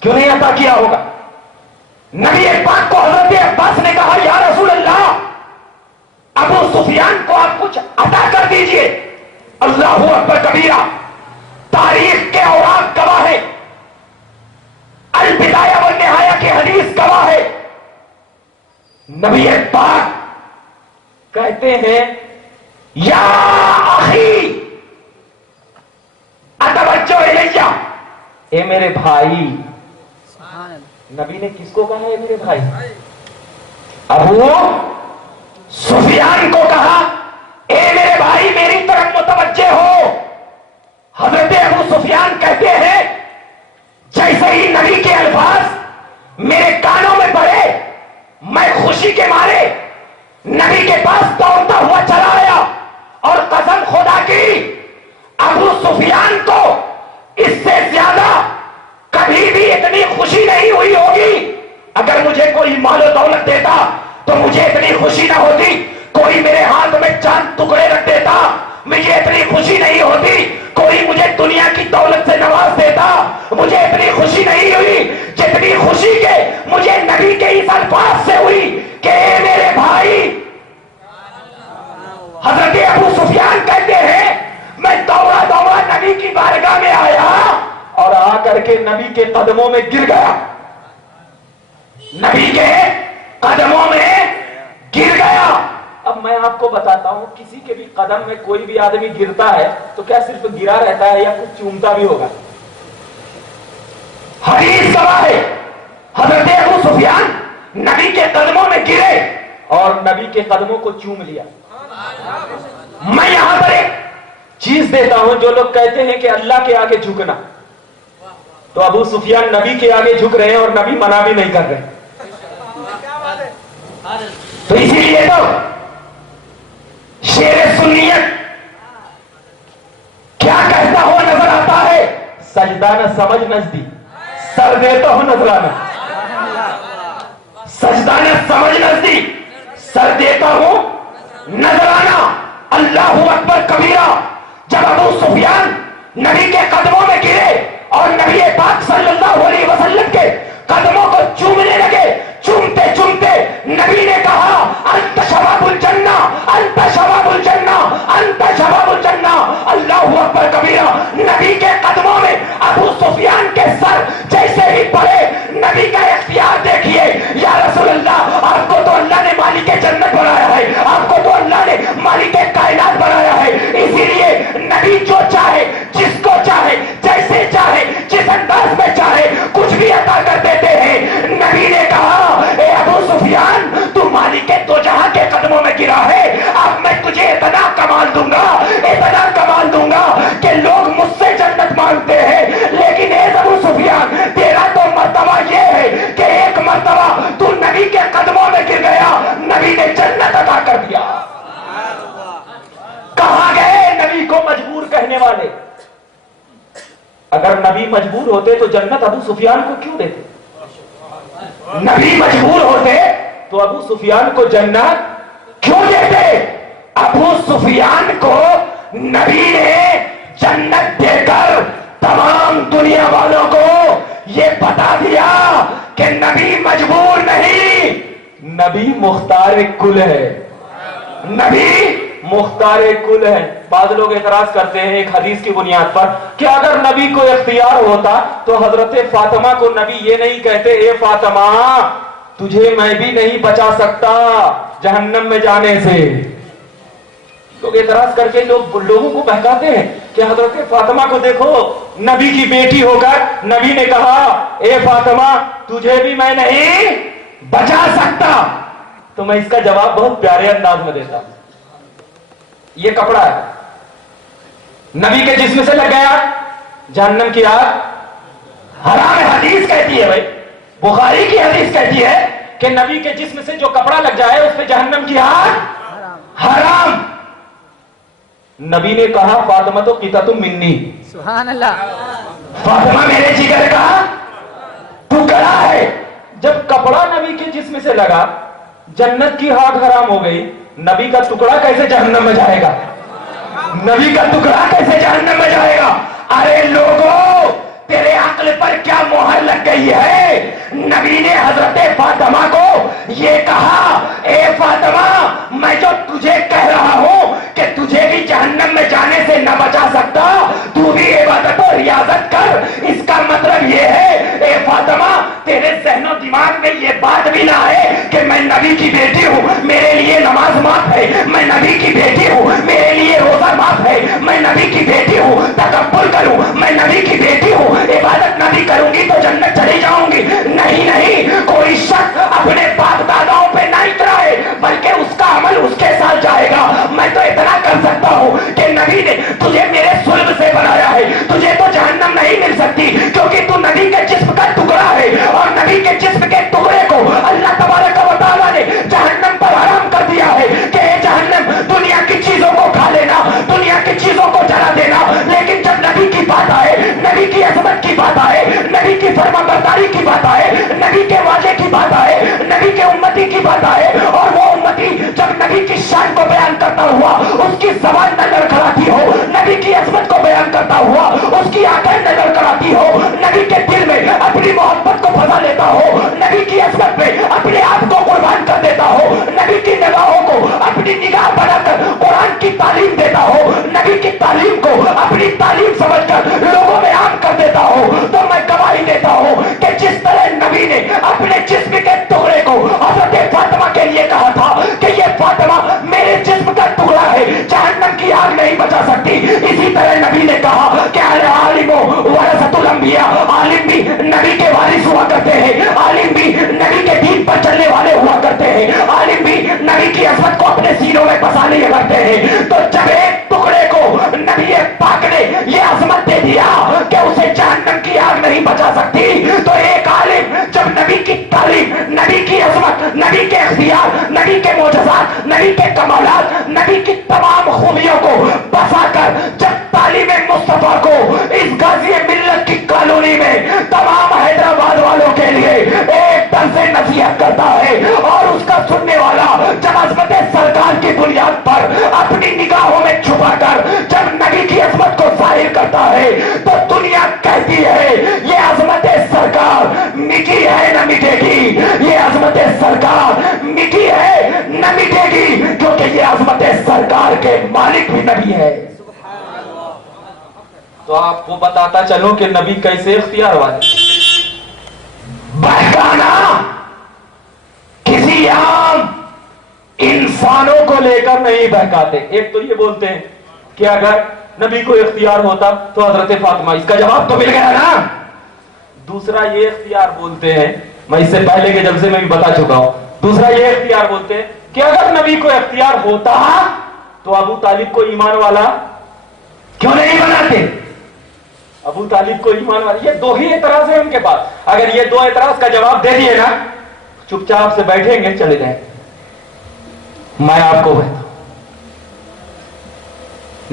کیوں نہیں عطا کیا ہوگا. نبی پاک کو حضرت عباس نے کہا یا رسول اللہ ابو سفیان کو آپ کچھ عطا کر دیجئے. اللہ اکبر کبیرہ. تاریخ کے اوراق گواہ ہے, البدایہ والنہایہ کی حدیث گواہ ہے. نبی پاک کہتے ہیں یا اخی اتوجہ الیہ, اے میرے بھائی. نبی نے کس کو کہا ہے میرے بھائی؟ ابو سفیان کو کہا اے میرے بھائی میری طرف متوجہ ہو. حضرت ابو سفیان کہتے ہیں جیسے ہی نبی کے الفاظ میرے کانوں میں پڑے میں خوشی کے مارے نبی کے پاس دوڑتا ہوا چلا آیا, اور قسم خدا کی ابو سفیان کو اس سے زیادہ کبھی بھی اتنی خوشی نہیں ہوئی ہوگی. اگر مجھے کوئی مال و دولت دیتا تو مجھے اتنی خوشی نہ ہوتی. کوئی میرے ہاتھ میں چاند ٹکڑے رکھ دیتا مجھے اتنی خوشی نہیں ہوتی. کوئی مجھے دنیا کی دولت سے نواز دیتا مجھے اتنی خوشی نہیں ہوئی جتنی خوشی کے مجھے نبی کے اس الفاظ سے ہوئی کہ اے میرے بھائی. حضرت ابو سفیان کہتے ہیں میں دوڑا دوڑا نبی کی بارگاہ میں آیا اور آ کر کے نبی کے قدموں میں گر گیا. نبی کے قدموں میں گر گیا. اب میں آپ کو بتاتا ہوں کسی کے بھی قدم میں کوئی بھی آدمی گرتا ہے تو کیا صرف گرا رہتا ہے یا کچھ چومتا بھی ہوگا؟ حدیث گواہ ہے حضرت ابو سفیان نبی کے قدموں میں گرے اور نبی کے قدموں کو چوم لیا. میں یہاں پر ایک چیز دیتا ہوں, جو لوگ کہتے ہیں کہ اللہ کے آگے جھکنا, تو ابو سفیان نبی کے آگے جھک رہے ہیں اور نبی منع بھی نہیں کر رہے. تو اسی لیے تو شیر سنیت کیا کہتا ہوا نظر آتا ہے, سجدہ نہ سمجھ نزدی سر دیتا ہوں نظرانہ. سجدہ نہ سمجھ نزدیک، سر دیتا ہوں نذرانہ، اللہ اکبر کبیرہ۔ جب ابو سفیان نبی کے قدموں میں گرے اور نبی پاک صلی اللہ علیہ وسلم کے قدموں کو چومنے لگے، چومتے چومتے نبی نے کہا انت شباب الجنہ، انت شباب الجنہ، انت شباب الجنہ۔ اللہ اکبر کبیرہ۔ نبی کے قدموں میں ابو سفیان کے سر جیسے ہی پڑے، نبی کا اختیار دیکھیے، یا رسول اللہ آپ کو تو اللہ نے مالک جنت بنایا ہے، آپ کو تو اللہ نے مالک کائنات بنایا ہے، اسی لیے نبی جو چاہے، جس کو چاہے، جیسے چاہے، جس انداز میں چاہے کچھ بھی عطا کر دیتے ہیں۔ نبی نے کہا اے ابو سفیان تو مالک دو جہاں کے قدموں میں گرا ہے، اب میں تجھے اتنا کمال دوں گا، اتنا کمال دوں گا کہ لوگ مجھ سے جنت مانگتے ہیں، لیکن اے ابو سفیان تیرا تو مرتبہ یہ ہے کہ ایک مرتبہ تو نبی کے قدموں میں گر گیا، نبی نے جنت عطا کر دیا۔ کہاں گئے نبی کو مجبور کہنے والے؟ اگر نبی مجبور ہوتے تو جنت ابو سفیان کو کیوں دیتے؟ نبی مجبور ہوتے تو ابو سفیان کو جنت کیوں دیتے؟ ابو سفیان کو نبی نے جنت دے کر تمام دنیا والوں کو یہ بتا دیا کہ نبی مجبور نہیں، نبی مختار کل ہے، نبی مختار کل ہے۔ بعض لوگ اعتراض کرتے ہیں ایک حدیث کی بنیاد پر کہ اگر نبی کو اختیار ہوتا تو حضرت فاطمہ کو نبی یہ نہیں کہتے اے فاطمہ تجھے میں بھی نہیں بچا سکتا جہنم میں جانے سے۔ لوگ اعتراض کر کے لوگوں کو بہکاتے ہیں کہ حضرت فاطمہ کو دیکھو، نبی کی بیٹی ہو کر نبی نے کہا اے فاطمہ تجھے بھی میں نہیں بچا سکتا۔ تو میں اس کا جواب بہت پیارے انداز میں دیتا ہوں۔ یہ کپڑا ہے، نبی کے جسم سے لگ گیا جہنم کی آگ حرام ہے۔ حدیث کہتی ہے، بھائی بخاری کی حدیث کہتی ہے کہ نبی کے جسم سے جو کپڑا لگ جائے اس پہ جہنم کی آگ حرام۔ نبی نے کہا فاطمہ تو قطعۃ منی، سبحان اللہ، فاطمہ میرے جگر کا ٹکڑا ہے۔ جب کپڑا نبی کے جسم سے لگا جنت کی آگ حرام ہو گئی، نبی کا ٹکڑا کیسے جہنم میں جائے گا؟ نبی کا ٹکڑا کیسے جہنم میں جائے گا؟ ارے لوگوں تیرے عقل پر کیا مہر لگ گئی ہے؟ نبی نے حضرت فاطمہ کو یہ کہا اے فاطمہ میں جو تجھے کہہ رہا ہوں کہ تجھے بھی جہنم میں جانے سے نہ بچا سکتا، تو بھی عبادت و ریاضت کر۔ اس کا مطلب یہ ہے اے فاطمہ تیرے ذہن و دماغ میں یہ بات بھی نہ ہے کہ میں نبی کی بیٹی ہوں میرے لیے نماز معاف ہے، میں نبی کی بیٹی ہوں میرے لیے روزہ معاف ہے، میں نبی کی بیٹی ہوں تکبر کروں، میں نبی کی بیٹی ہوں عبادت نبی کروں گی تو جنت چلی جاؤں گی۔ نہیں نہیں، کوئی شخص اپنے باپ داداؤں پہ نہ اترائے بلکہ اس کا عمل اس کے ساتھ جائے گا۔ میں تو اتنا کر سکتا ہوں کہ نبی نے تجھے میرے صلب سے بنایا ہے، تجھے تو جہنم نہیں مل سکتی کیونکہ تو نبی کے جسم کا ٹکڑا ہے، اور نبی کے جسم کے ٹکڑے کو اللہ تبارک و تعالیٰ نے جہنم پر حرام کر دیا ہے کہ اے جہنم دنیا کی چیزوں کو کھا لینا، دنیا کی چیزوں کو جلا دینا، لیکن جب نبی کی بات آئے، نبی کی عظمت کی بات آئے، نبی کی فرمانبرداری کی بات آئے، نبی کے وعدے کی بات آئے، نبی کے امتی کی بات آئے، اور وہ امتی جب نبی کی شان کو بیان کرتا ہوا اس کی زبان نہ لڑکھڑاتی ہو، نبی کی عظمت کو بیان کرتا ہوا اس کی آنکھیں نہ لڑکھڑاتی ہو، نبی کے دل میں اپنی محبت کو پھنسا لیتا ہو، نبی کی عظمت میں اپنے آپ کو قربان کر دیتا ہو، نبی کی نگاہوں کو اپنی نگاہ بنا کر قرآن کی تعلیم دیتا ہو، نبی کی تعلیم کو اپنی تعلیم سمجھ کر لوگوں میں عام کر دیتا ہو، تو میں گواہی دیتا ہوں کہ جس طرح نبی نے اپنے جسم کے ٹکڑے کو حضرت فاطمہ کے لیے کہا تھا کہ یہ فاطمہ میرے جسم کا ٹکڑا ہے جہنم کی آگ نہیں بچا سکتی، اسی طرح نبی نے کہا کہ عالم ورثۃ الانبیاء، عالم بھی نبی کے وارث ہوا کرتے ہیں، عالم بھی نبی کے دین پر چلنے والے ہوا کرتے ہیں، عالم بھی نبی کی عظمت کو اپنے سینوں میں بسا لیے کرتے ہیں۔ تو جب ایک ٹکڑے کو نبی پاک نے یہ عظمت دے دیا کہ اسے جہنم کی آگ نہیں بچا سکتی، تو ایک عالم جب نبی کی تعلیم، نبی کی عظمت، نبی کے اختیار، نبی کے معجزات، نبی کے کمالات، نبی کی تمام خوبیوں کو بسا کر جب تعلیم مصطفیٰ کو اس غازی ملت کی کالونی میں تمام حیدرآباد والوں کے لیے ایک طرز نصیحت تک کرتا ہے اور اس کا سننے والا جب عظمت سرکار کی بنیاد پر اپنی نگاہوں میں چھپا کر جب نبی کی عظمت کو ظاہر کرتا ہے تو دنیا کہتی ہے یہ عظمت سرکار مٹی ہے نہ مٹے گی، یہ عظمت سرکار مٹی ہے نہ مٹے گی، کیونکہ یہ عظمت سرکار کے مالک بھی نبی ہے۔ تو آپ کو بتاتا چلو کہ نبی کیسے اختیار والے۔ بہکانا کسی عام انسانوں کو لے کر نہیں بہکاتے۔ ایک تو یہ بولتے ہیں کہ اگر نبی کو اختیار ہوتا تو حضرت فاطمہ، اس کا جواب تو مل گیا نا۔ دوسرا یہ اختیار بولتے ہیں، میں اس سے پہلے کے جلسے میں بھی بتا چکا ہوں، دوسرا یہ اختیار بولتے ہیں کہ اگر نبی کو اختیار ہوتا تو ابو طالب کو ایمان والا کیوں نہیں بناتے؟ ابو طالب کو ایمان والا، یہ دو ہی اعتراض ہیں ان کے پاس۔ اگر یہ دو اعتراض کا جواب دے دیے نا، چپ چاپ سے بیٹھیں گے، چلے جائیں۔ میں آپ کو بتاؤں،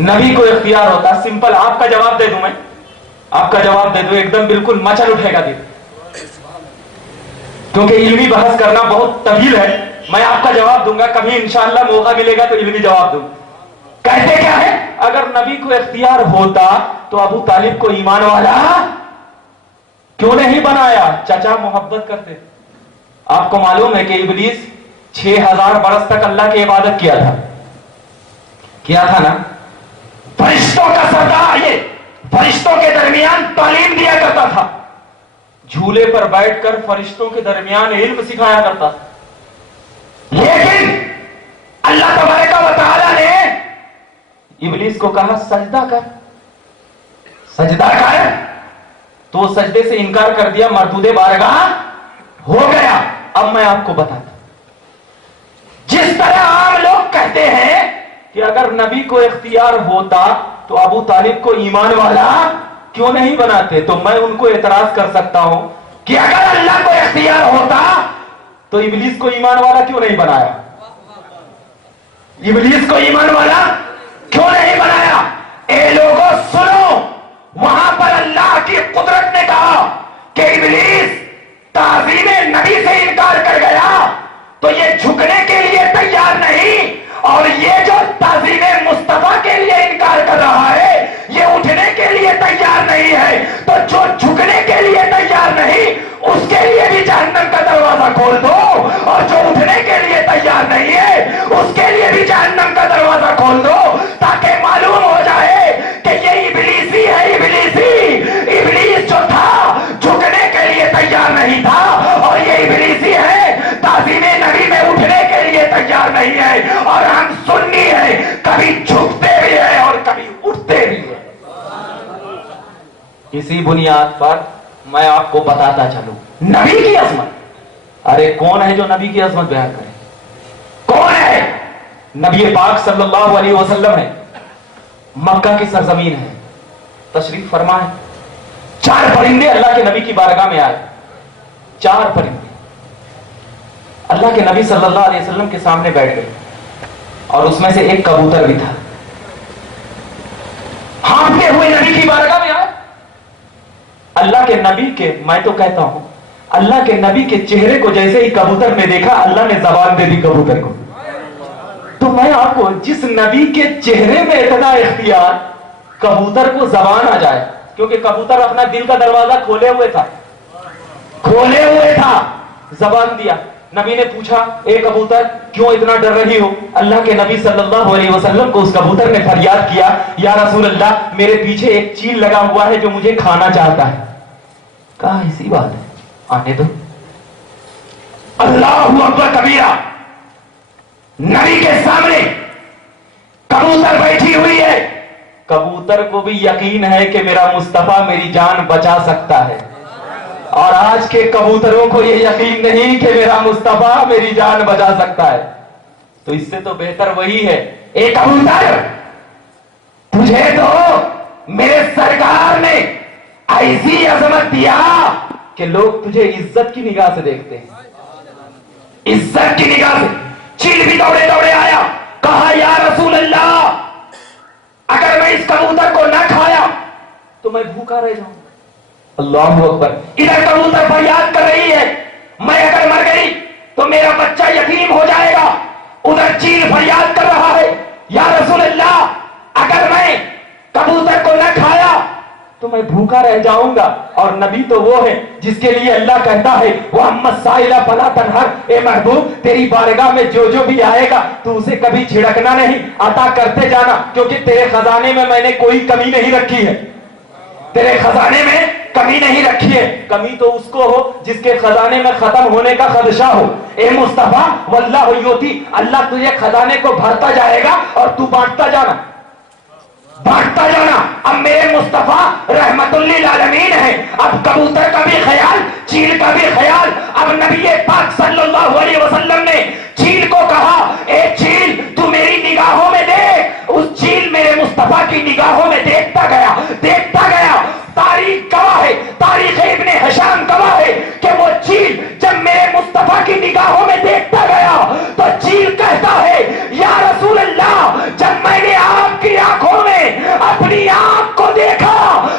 نبی کو اختیار ہوتا، سمپل آپ کا جواب دے دوں، میں آپ کا جواب دے دوں، ایک دم بالکل مچل اٹھے گا دل، کیونکہ علمی بحث کرنا بہت طویل ہے۔ میں آپ کا جواب دوں گا، کبھی انشاءاللہ موقع ملے گا تو علمی جواب دوں۔ کہتے کیا ہے؟ اگر نبی کو اختیار ہوتا تو ابو طالب کو ایمان والا کیوں نہیں بنایا؟ چچا محبت کرتے۔ آپ کو معلوم ہے کہ ابلیس 6000 برس تک اللہ کی عبادت کیا تھا نا؟ فرشتوں کا سردار، یہ فرشتوں کے درمیان تعلیم دیا کرتا تھا، جھولے پر بیٹھ کر فرشتوں کے درمیان علم سکھایا کرتا تھا۔ لیکن اللہ تبارک و تعالی نے ابلیس کو کہا سجدہ کر، سجدہ کر، تو وہ سجدے سے انکار کر دیا، مردود بارگاہ ہو گیا۔ اب میں آپ کو بتاتا، جس طرح عام لوگ کہتے ہیں کہ اگر نبی کو اختیار ہوتا تو ابو طالب کو ایمان والا کیوں نہیں بناتے، تو میں ان کو اعتراض کر سکتا ہوں کہ اگر اللہ کو اختیار ہوتا تو ابلیس کو ایمان والا کیوں نہیں بنایا؟ ابلیس کو ایمان والا کیوں نہیں بنایا؟ اے لوگوں سنو، وہاں پر اللہ کی قدرت نے کہا کہ ابلیس تعظیم نبی سے انکار کر گیا تو یہ جھکنے کے لیے تیار نہیں، اور یہ جو تعظیم مصطفیٰ کے لیے انکار کر رہا ہے یہ اٹھنے کے لیے تیار نہیں ہے، تو جو جھکنے کے لیے تیار نہیں اس کے لیے بھی جہنم کا دروازہ کھول دو، اور جو اٹھنے کے لیے تیار نہیں ہے اس کے لیے بھی جہنم کا دروازہ کھول دو، تاکہ معلوم ہو جائے کہ یہ ابلیسی ہے، ابلیس جو تھا جھکنے کے لیے تیار نہیں تھا، اور یہ ابلیسی ہے تعظیم نبی میں اٹھنے کے لیے تیار نہیں ہے، اور ہم سنی ہیں، کبھی جھکتے بھی ہیں اور کبھی اٹھتے بھی ہیں۔ اسی بنیاد پر میں آپ کو بتاتا چلوں، نبی کی عظمت، ارے کون ہے جو نبی کی عظمت بیان کرے؟ کون ہے؟ نبی پاک صلی اللہ علیہ وسلم ہے، مکہ کی سرزمین ہے، تشریف فرما ہے۔ 4 پرندے اللہ کے نبی کی بارگاہ میں آئے، 4 پرندے اللہ کے نبی صلی اللہ علیہ وسلم کے سامنے بیٹھ گئے، اور اس میں سے ایک کبوتر بھی تھا، ہانپتے ہوئے نبی کی بارگاہ میں آئے۔ اللہ کے نبی کے، میں تو کہتا ہوں اللہ کے نبی کے چہرے کو جیسے ہی کبوتر نے دیکھا، اللہ نے زبان دے دی کبوتر کو۔ تو میں آپ کو، جس نبی کے چہرے میں اتنا اختیار، کبوتر کو زبان آ جائے، کیونکہ کبوتر اپنا دل کا دروازہ کھولے ہوئے تھا، زبان دیا۔ نبی نے پوچھا، اے کبوتر کیوں اتنا ڈر رہی ہو؟ اللہ کے نبی صلی اللہ علیہ وسلم کو اس کبوتر نے فریاد کیا، یا رسول اللہ میرے پیچھے ایک چیل لگا ہوا ہے جو مجھے کھانا چاہتا ہے۔ کہا اسی بات ہے، آنے دو۔ اللہ اکبر کبیرہ، نبی کے سامنے کبوتر بیٹھی ہوئی ہے، کبوتر کو بھی یقین ہے کہ میرا مصطفیٰ میری جان بچا سکتا ہے، اور آج کے کبوتروں کو یہ یقین نہیں کہ میرا مصطفیٰ میری جان بچا سکتا ہے۔ تو اس سے تو بہتر وہی ہے، اے کبوتر تجھے تو میرے سرکار نے ایسی عظمت دیا کہ لوگ تجھے عزت کی نگاہ سے دیکھتے ہیں، عزت کی نگاہ سے۔ چیل بھی دوڑے دوڑے آیا، کہا یا رسول اللہ اگر میں اس کبوتر کو نہ کھایا تو میں بھوکا رہ جاؤں۔ اللہ اکبر۔ ادھر کبوتر فریاد کر رہی ہے، میں اگر مر گئی تو میرا بچہ یتیم ہو جائے گا. ادھر چیل فریاد کر رہا ہے یا رسول اللہ اگر میں کبوتر کو نہ کھایا تو میں بھوکا رہ جاؤں گا. اور نبی تو وہ ہے جس کے لیے اللہ کہتا ہے وَأَمَّا السَّائِلَ فَلَا تَنْهَرْ. اے محبوب تیری بارگاہ میں جو جو بھی آئے گا تو اسے کبھی جھڑکنا نہیں, عطا کرتے جانا, کیونکہ تیرے خزانے میں نے کوئی کمی نہیں رکھی ہے. تیرے خزانے میں کمی نہیں رکھی ہے. کمی تو اس کو ہو جس کے خزانے میں ختم ہونے کا خدشہ ہو. اے مصطفیٰ واللہ یؤتی, اللہ تجھے خزانے کو بھرتا جائے گا اور تو بانٹتا جانا, بانٹتا جانا. اب میرے مصطفیٰ رحمت للعالمین ہے. اب کبوتر کا بھی خیال, چیل کا بھی خیال. اب نبی پاک صلی اللہ علیہ وسلم نے چیل کو کہا اے چیل تو میری نگاہوں میں دیکھ. اس چیل میرے مصطفیٰ کی نگاہوں میں دیکھتا گیا, دیکھتا گیا. تاریخ گواہ ہے, تاریخ ابن ہشام گواہ ہے کہ وہ چیل جب میرے مصطفیٰ کی نگاہوں میں دیکھتا گیا تو چیل کہتا ہے یا رسول اللہ جب میں نے آپ کی آنکھوں میں اپنی آنکھ کو دیکھا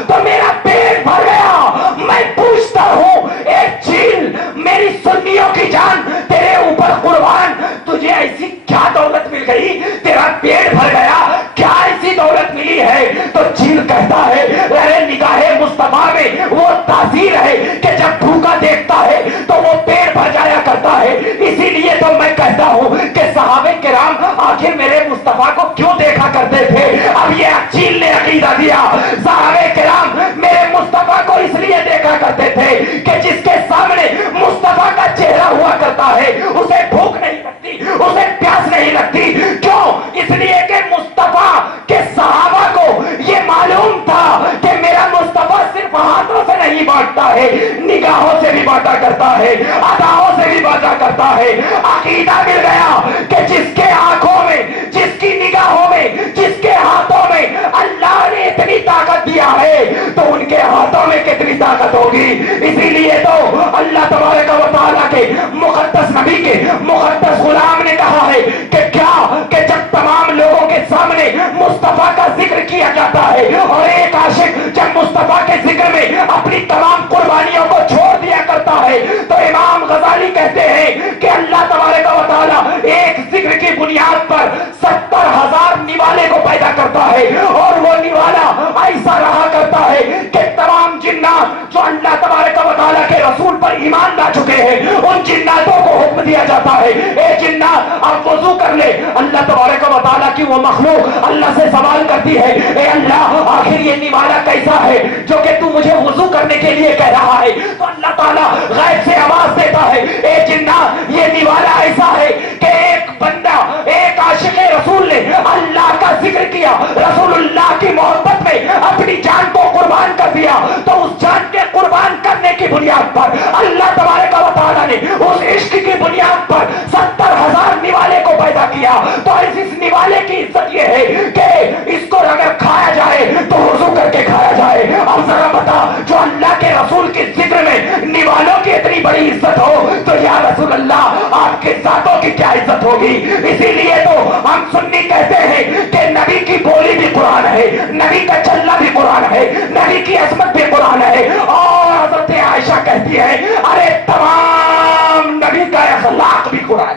تو میرا پیٹ بھر گیا. میں پوچھتا ہوں اے چیل میری سنیوں کی جان تیرے اوپر قربان, تجھے ایسی کیا دولت مل گئی, تیرا پیٹ بھر گیا, کیا ایسی دولت ملی ہے؟ تو چیل کہتا ہے ارے نگاہ مصطفیٰ میں وہ تاثیر ہے کہ جب بھوکا دیکھتا ہے تو وہ پیٹ بھر جایا کرتا ہے. اسی لیے تو میں کہتا ہوں کہ صحابہ کرام آخر میرے مصطفیٰ کو کیوں دیکھا کرتے تھے. اب یہ چیل نے عقیدہ دیا صحابہ کرام میرے مصطفیٰ کو اس لیے دیکھا کرتے تھے کہ جس کے سامنے مصطفیٰ کا چہرہ ہوا کرتا ہے اسے بھوک نہیں لگتی, اسے پیاس نہیں لگتی. کیوں؟ اس لیے کہ مصطفیٰ کے صحابہ کو یہ معلوم تھا کہ میرا مصطفیٰ صرف ہاتھوں سے نہیں بانٹتا ہے, نگاہوں سے بھی بانٹا کرتا ہے, اداؤں سے بھی بانٹا کرتا ہے. عقیدہ مل گیا کہ جس کے آنکھوں میں, جس کی نگاہوں میں, جس کے ہاتھوں میں اللہ نے اتنی طاقت دیا ہے تو ان کے ہاتھوں میں کتنی طاقت ہوگی. اسی لیے تو اللہ تبارک و تعالیٰ کے مقدس نبی کے مقدس غلام نے کہا ہے کہ کیا کہ جب تمام لوگوں کے سامنے مصطفیٰ کا ذکر کیا جاتا ہے اور ایک عاشق جب مصطفیٰ کے ذکر میں اپنی تمام قربانیوں کو چھوڑ دیا کرتا ہے تو امام غزالی کہتے ہیں کہ اللہ تبارک و تعالیٰ ایک ذکر کی بنیاد پر 70,000 نوالے کو پیدا کرتا ہے. اور وہ نوالا ایسا رہا کرتا ہے کہ تمام جنات جو اللہ تبارک و تعالیٰ کے رسول پر ایمان لا چکے ہیں ان جناتوں کو حکم دیا جاتا ہے اے جنات اب وضو کر لے. اللہ تبارک و تعالیٰ کی وہ مخلوق اللہ سے سوال کرتی ہے اے اللہ آخر یہ نوالا کیسا ہے جو کہ تو مجھے وضو کرنے کے لیے کہہ رہا ہے. تو اللہ تعالیٰ غیب سے آواز دیتا ہے اے جنات یہ نوالا ایسا ہے کہ ایک بندہ, ایک عاشق رسول نے اللہ کا ذکر کیا, رسول اللہ کی محبت میں اپنی جان کو قربان کر دیا تو اس جان کے قربان کرنے کی بنیاد پر اللہ تبارک و تعالیٰ نے اس عشق کی بنیاد پر 70,000 نوالے کو پیدا کیا. تو اس نوالے کی عزت یہ ہے کہ اس کو اگر کھایا جائے تو وضو کر کے کھایا جائے. اب ذرا بتا جو اللہ کے رسول کے ذکر میں نوالوں کی اتنی بڑی عزت ہو تو یا رسول اللہ آپ کے ذاتوں کی کیا عزت ہوگی. اسی لیے تو ہم سنی کہتے ہیں کہ نبی کی بولی بھی قرآن ہے, نبی کا چلنا بھی قرآن ہے, نبی کی عظمت بھی قرآن ہے. اور حضرت عائشہ کہتی ہے ارے تمام نبی کا اخلاق بھی قرآن.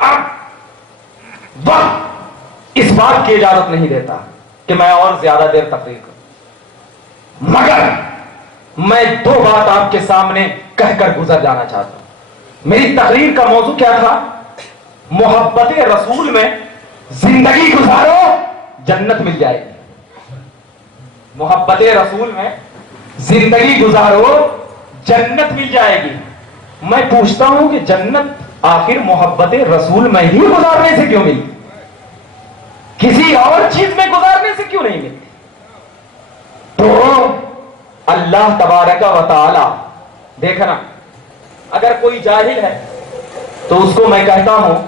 اب وقت اس بات کی اجازت نہیں دیتا کہ میں اور زیادہ دیر تقریر کروں, مگر میں 2 بات آپ کے سامنے کہہ کر گزر جانا چاہتا ہوں. میری تقریر کا موضوع کیا تھا؟ محبت رسول میں زندگی گزارو جنت مل جائے گی. محبت رسول میں زندگی گزارو جنت مل جائے گی. میں پوچھتا ہوں کہ جنت آخر محبت رسول میں ہی گزارنے سے کیوں ملی, کسی اور چیز میں گزارنے سے کیوں نہیں ملی؟ تو اللہ تبارک و تعالی, دیکھنا اگر کوئی جاہل ہے تو اس کو میں کہتا ہوں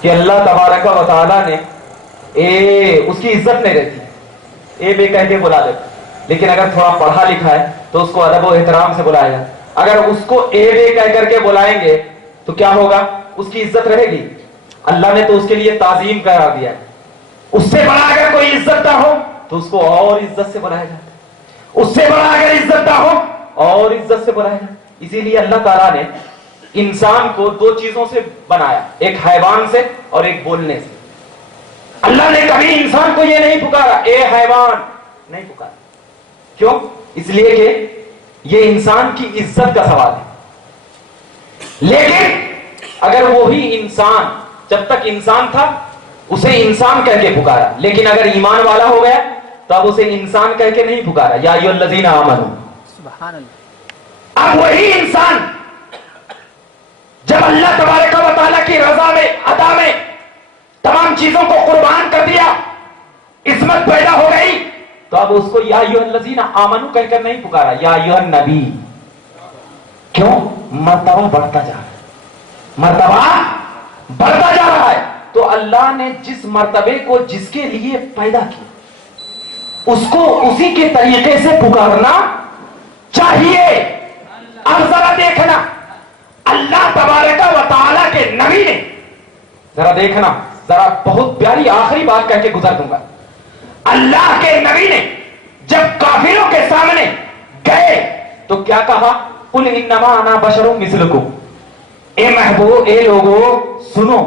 کہ اللہ تبارک و تعالی نے اس کی عزت نہیں رہتی, اے بے کہہ کے بلا دیتا. لیکن اگر تھوڑا پڑھا لکھا ہے تو اس کو ادب و احترام سے بلایا جائے. اگر اس کو اے بے کہہ کر کے بلائیں گے تو کیا ہوگا؟ اس کی عزت رہے گی. اللہ نے تو اس کے لیے تعظیم قرار دیا. اس سے بڑا اگر کوئی عزت نہ ہو تو اس کو اور عزت سے بلایا جائے, اس سے بڑا اگر عزت نہ ہو اور عزت سے بلایا جائے. اسی لیے اللہ تعالیٰ نے انسان کو دو چیزوں سے بنایا, ایک حیوان سے اور ایک بولنے سے. اللہ نے کبھی انسان کو یہ نہیں پکارا اے حیوان, نہیں پکارا. کیوں؟ اس لیے کہ یہ انسان کی عزت کا سوال ہے. لیکن اگر وہی انسان جب تک انسان تھا اسے انسان کہہ کے پکارا, لیکن اگر ایمان والا ہو گیا تو اب اسے انسان کہہ کے نہیں پکارا, یا ایھا الذین آمنوا. سبحان اللہ. اب وہی انسان جب اللہ تبارک و تعالیٰ کی رضا میں, عطا میں تمام چیزوں کو قربان کر دیا, عصمت پیدا ہو گئی, تو اب اس کو یا ایھا الذین آمنوا کہہ کر نہیں پکارا, یا ایھا النبی. کیوں؟ مرتبہ بڑھتا جا رہا ہے, مرتبہ بڑھتا جا رہا ہے. تو اللہ نے جس مرتبے کو جس کے لیے پیدا کیا اس کو اسی کے طریقے سے پکارنا چاہیے. اب ذرا دیکھنا, اللہ تبارک و تعالیٰ کے نبی نے, ذرا دیکھنا, ذرا بہت پیاری آخری بات کہہ کے گزر دوں گا. اللہ کے نبی نے جب کافروں کے سامنے گئے تو کیا کہا؟ قل انما انا بشر مثلکم. اے محبوب, اے لوگو سنو,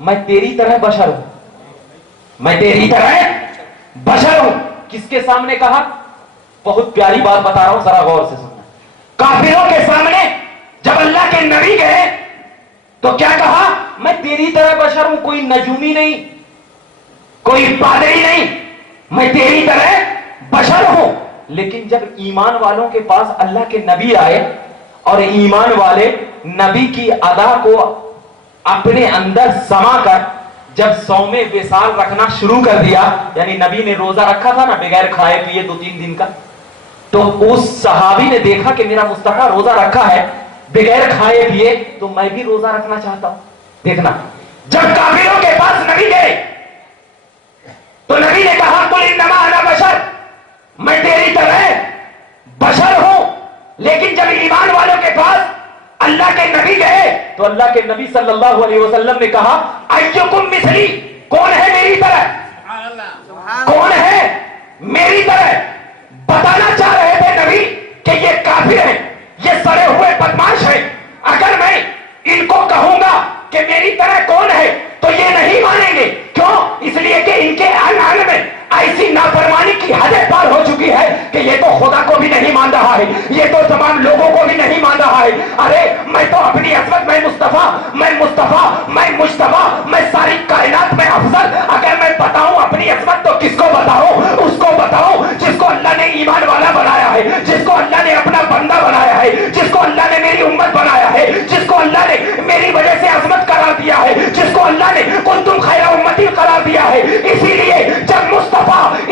میں تیری طرح بشر ہوں, میں تیری طرح بشر ہوں. کس کے سامنے کہا؟ بہت پیاری بات بتا رہا ہوں, ذرا غور سے سننا. کافروں کے سامنے جب اللہ کے نبی گئے تو کیا کہا؟ میں تیری طرح بشر ہوں, کوئی نجومی نہیں, کوئی پادری نہیں, میں تیری طرح بشر ہوں. لیکن جب ایمان والوں کے پاس اللہ کے نبی آئے اور ایمان والے نبی کی ادا کو اپنے اندر سما کر جب صوم وصال رکھنا شروع کر دیا, یعنی نبی نے روزہ رکھا تھا نا بغیر کھائے پیے 2-3 دن کا, تو اس صحابی نے دیکھا کہ میرا مصطفیٰ روزہ رکھا ہے بغیر کھائے پیے, تو میں بھی روزہ رکھنا چاہتا ہوں. دیکھنا, جب کافروں کے پاس نبی گئے تو نبی نے کہا قل انما انا بشر, میں تیری طرح بشر ہوں. لیکن جب ایمان والوں کے پاس اللہ کے نبی گئے تو اللہ کے نبی صلی اللہ علیہ وسلم نے کہا ایکم مثلی, کون ہے میری طرح, کون ہے میری طرح. بتانا چاہ رہے تھے نبی کہ یہ کافر ہیں, یہ سڑے ہوئے بدماش ہیں, اگر میں ان کو کہوں گا کہ میری طرح کون ہے تو یہ نہیں مانیں گے. کیوں؟ اس لیے کہ ان کے عمل میں ایسی نافرمانی کی حدیں پار ہو چکی ہے کہ یہ تو خدا کو بھی نہیں مان رہا ہے, یہ تو تمام لوگوں کو بھی نہیں مان رہا ہے. ارے میں تو اپنی عصمت, میں مصطفیٰ, میں مجتبیٰ, میں ساری کائنات میں افضل, اگر میں بتاؤں اپنی عصمت تو کس کو بتاؤں؟ اس کو بتاؤں جس کو اللہ نے ایمان والا بنایا ہے, جس کو اللہ نے اپنا بندہ بنایا ہے, جس کو اللہ نے میری امت بنایا ہے, جس کو اللہ نے میری وجہ سے عظمت قرار دیا ہے, جس کو اللہ نے کنتم خیر امتی قرار دیا ہے. اسی لیے جب مصطفیٰ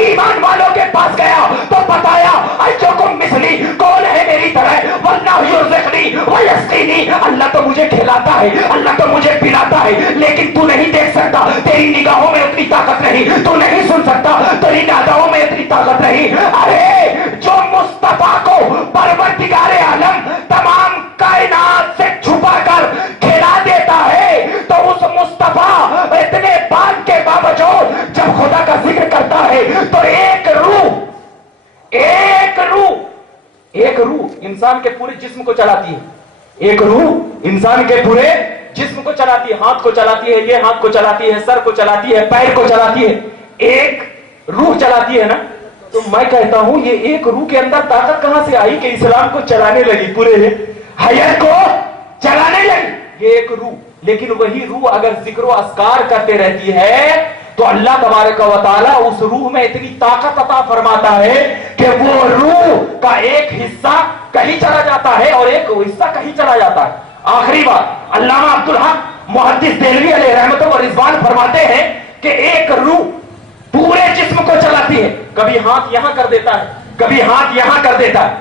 ایمان والوں کے پاس گیا تو بتایا ایکم مثلی, کون ہے میری طرح, واللہ یرزقنی ویسقینی, اللہ تو مجھے کھلاتا ہے, اللہ تو مجھے پلاتا ہے, لیکن تو نہیں دیکھ سکتا, تیری نگاہوں میں اتنی طاقت نہیں, تو نہیں سن سکتا, تیری نگاہوں میں اتنی طاقت نہیں. ارے جو مصطفیٰ کو پروردگار عالم تمام کائنات سے چھپا کر کھلا دیتا ہے, تو اس مصطفیٰ اتنے بات کے باوجود جب خدا کا ذکر کرتا ہے تو ایک روح انسان کے پورے جسم کو چلاتی ہے, ایک روح انسان کے پورے جسم کو چلاتی ہے, ہاتھ کو چلاتی ہے, یہ ہاتھ کو چلاتی ہے, سر کو چلاتی ہے, پیر کو چلاتی ہے, ایک روح چلاتی ہے نا. تو میں کہتا ہوں یہ ایک روح کے اندر طاقت کہاں سے آئی کہ اسلام کو چلانے لگی, پورے حیات کو چلانے لگی, یہ ایک روح. لیکن وہی روح اگر ذکر و اذکار کرتے رہتی ہے تو اللہ تبارک و تعالیٰ اس روح میں اتنی طاقت عطا فرماتا ہے کہ وہ روح کا ایک حصہ کہیں چلا جاتا ہے اور ایک حصہ کہیں چلا جاتا ہے. آخری بات, علامہ عبدالحق محدث دہلوی علیہ رحمت و رضوان فرماتے ہیں کہ ایک روح پورے جسم کو چلاتی ہے, کبھی ہاتھ یہاں کر دیتا ہے, کبھی ہاتھ یہاں کر دیتا ہے,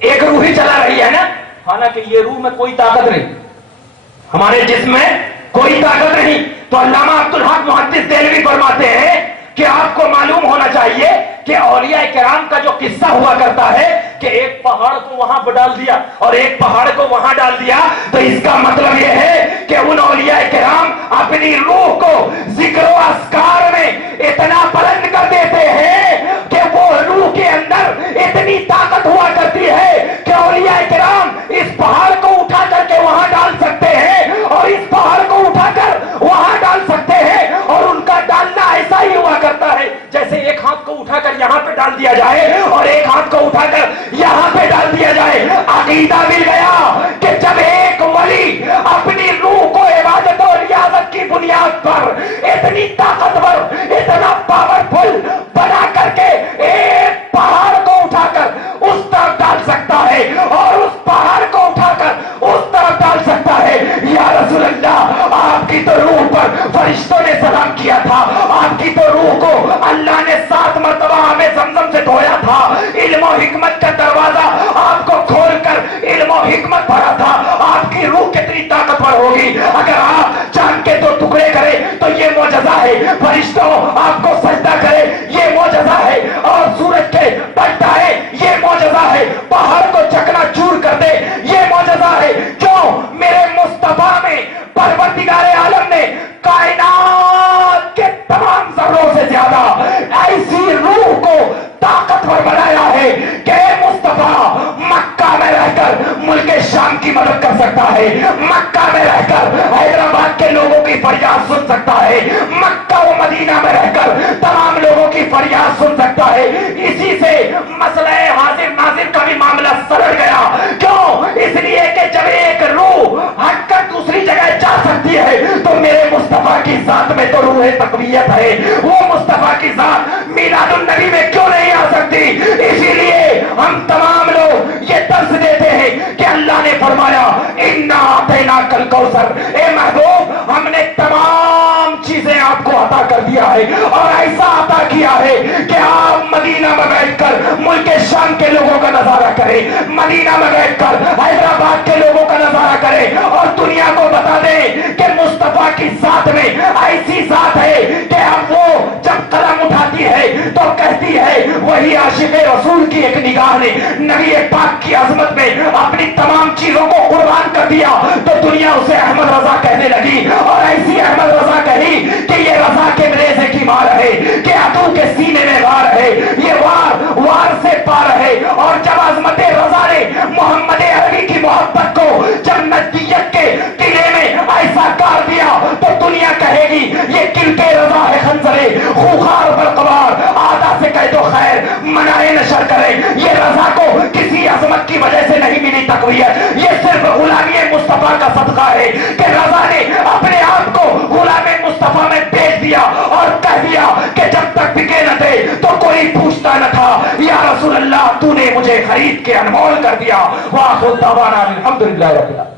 ایک روح ہی چلا رہی ہے نا. حالانکہ یہ روح میں کوئی طاقت نہیں, ہمارے جسم میں کوئی طاقت نہیں. تو علامہ عبدالحق محدث دہلوی فرماتے ہیں کہ آپ کو معلوم ہونا چاہیے کہ اولیاء کرام کا جو قصہ ہوا کرتا ہے کہ ایک پہاڑ کو وہاں پہ ڈال دیا اور ایک پہاڑ کو وہاں ڈال دیا, تو اس کا مطلب یہ ہے کہ ان اولیاء کرام اپنی روح کو ذکر و اذکار میں اتنا بلند کر دیتے ہیں کہ وہ روح کے اندر اتنی طاقت ہوا کرتی ہے کہ اولیاء کرام اس پہاڑ جائے اور ایک ہاتھ کو اٹھا کر یہاں پہ ڈال دیا جائے. عقیدہ مل گیا کہ جب ایک ولی اپنی روح کو عبادت اور ریاضت کی بنیاد پر اتنی طاقتور اتنا پاورفل بنا کر کے ایک پہاڑ کو اٹھا کر اس طرف ڈال سکتا ہے اور اس پہاڑ کو اٹھا کر اس طرف ڈال سکتا ہے. یا رسول اللہ آپ کی تو روح پر فرشتوں نے سلام کیا تھا, آپ کی تو روح کو اللہ نے 7 مرتبہ ہمیں زمزم سے دھویا تھا, علم و حکمت کا دروازہ آپ کو کھول کر علم و حکمت بھرا تھا. آپ کی روح کتنی طاقتور ہوگی اگر آپ چاند کے 2 ٹکڑے کرے تو یہ معجزہ ہے, فرشتوں آپ کو سجدہ کرے یہ معجزہ ہے, اور سورج کے پلٹا ہے یہ معجزہ ہے, پہاڑ کو چکنا چور کر دے یہ معجزہ ہے. کیوں؟ میرے مصطفیٰ میں پروردگار عالم نے کائنات کے تمام ذروں سے زیادہ ایسی روح کو طاقتور بنایا ہے کہ مصطفیٰ مکہ میں رہ کر ملک شام کی مدد کر سکتا ہے, مکہ میں رہ کر حیدرآباد کے لوگوں کی فریاد سن سکتا ہے, مکہ و مدینہ میں رہ کر تمام لوگوں کی فریاد سن سکتا ہے. اسی سے مسئلہ حاضر ناظر کا بھی معاملہ سرڑ گیا. کیوں؟ اس لیے کہ جب ایک روح ہٹ کر دوسری جگہ جا سکتی ہے تو میرے مصطفیٰ کی ذات میں تو روح تقویت ہے, وہ مصطفیٰ کی ذات میلاد النبی میں کیوں نہیں آ سکتی؟ اسی لیے ہم تمام لوگ یہ درس دیتے ہیں کہ اللہ نے فرمایا انا اعطیناک الکوثر, اے محبوب ہم نے تمام چیزیں آپ کو عطا کر دیا ہے اور ایسا عطا کیا ہے کہ آپ مدینہ میں بیٹھ کر ملک شام کے لوگوں کا نظارہ کریں, مدینہ میں بیٹھ کر حیدرآباد کے لوگوں کا نظارہ کریں اور دنیا کو بتا دیں کہ مصطفیٰ کی ذات میں ایسی ذات ہے کہ اب وہ جب قلم اٹھاتی ہے تو کہتی ہے, وہی عاشق رسول کی ایک نگاہ نے نبی پاک کی عظمت میں اپنی تمام چیزوں کو قربان کر دیا تو دنیا اسے احمد رضا کہنے لگی, اور ایسی احمد رضا کہی کہ یہ رضا کے مریضے کی مار ہے, کہ عدو کے سینے میں وار ہے, یہ وار سے پار ہے. اور جب عظمت رضا نے محمد عربی کی محبت کو جب نزدیت کے قلعے میں ایسا کار دیا تو دنیا کہے گی یہ کل کے رضا ہے خنزرے خوخار برقبار, آدھا سے کہہ دو خیر منائے نشر کرے. یہ رضا کو کسی عظمت کی وجہ سے نہیں ملی تقویت, یہ صرف غلامی مصطفیٰ کا صدقہ ہے کہ رضا نے اپنے آپ کو غلام مصطفیٰ میں بیچ دیا اور کہہ دیا کہ جب تک بکے نہ تھے تو کوئی پوچھتا نہ تھا, یا رسول اللہ تو نے مجھے خرید کے انمول کر دیا. وآخر دعوانا الحمدللہ رب العالمین.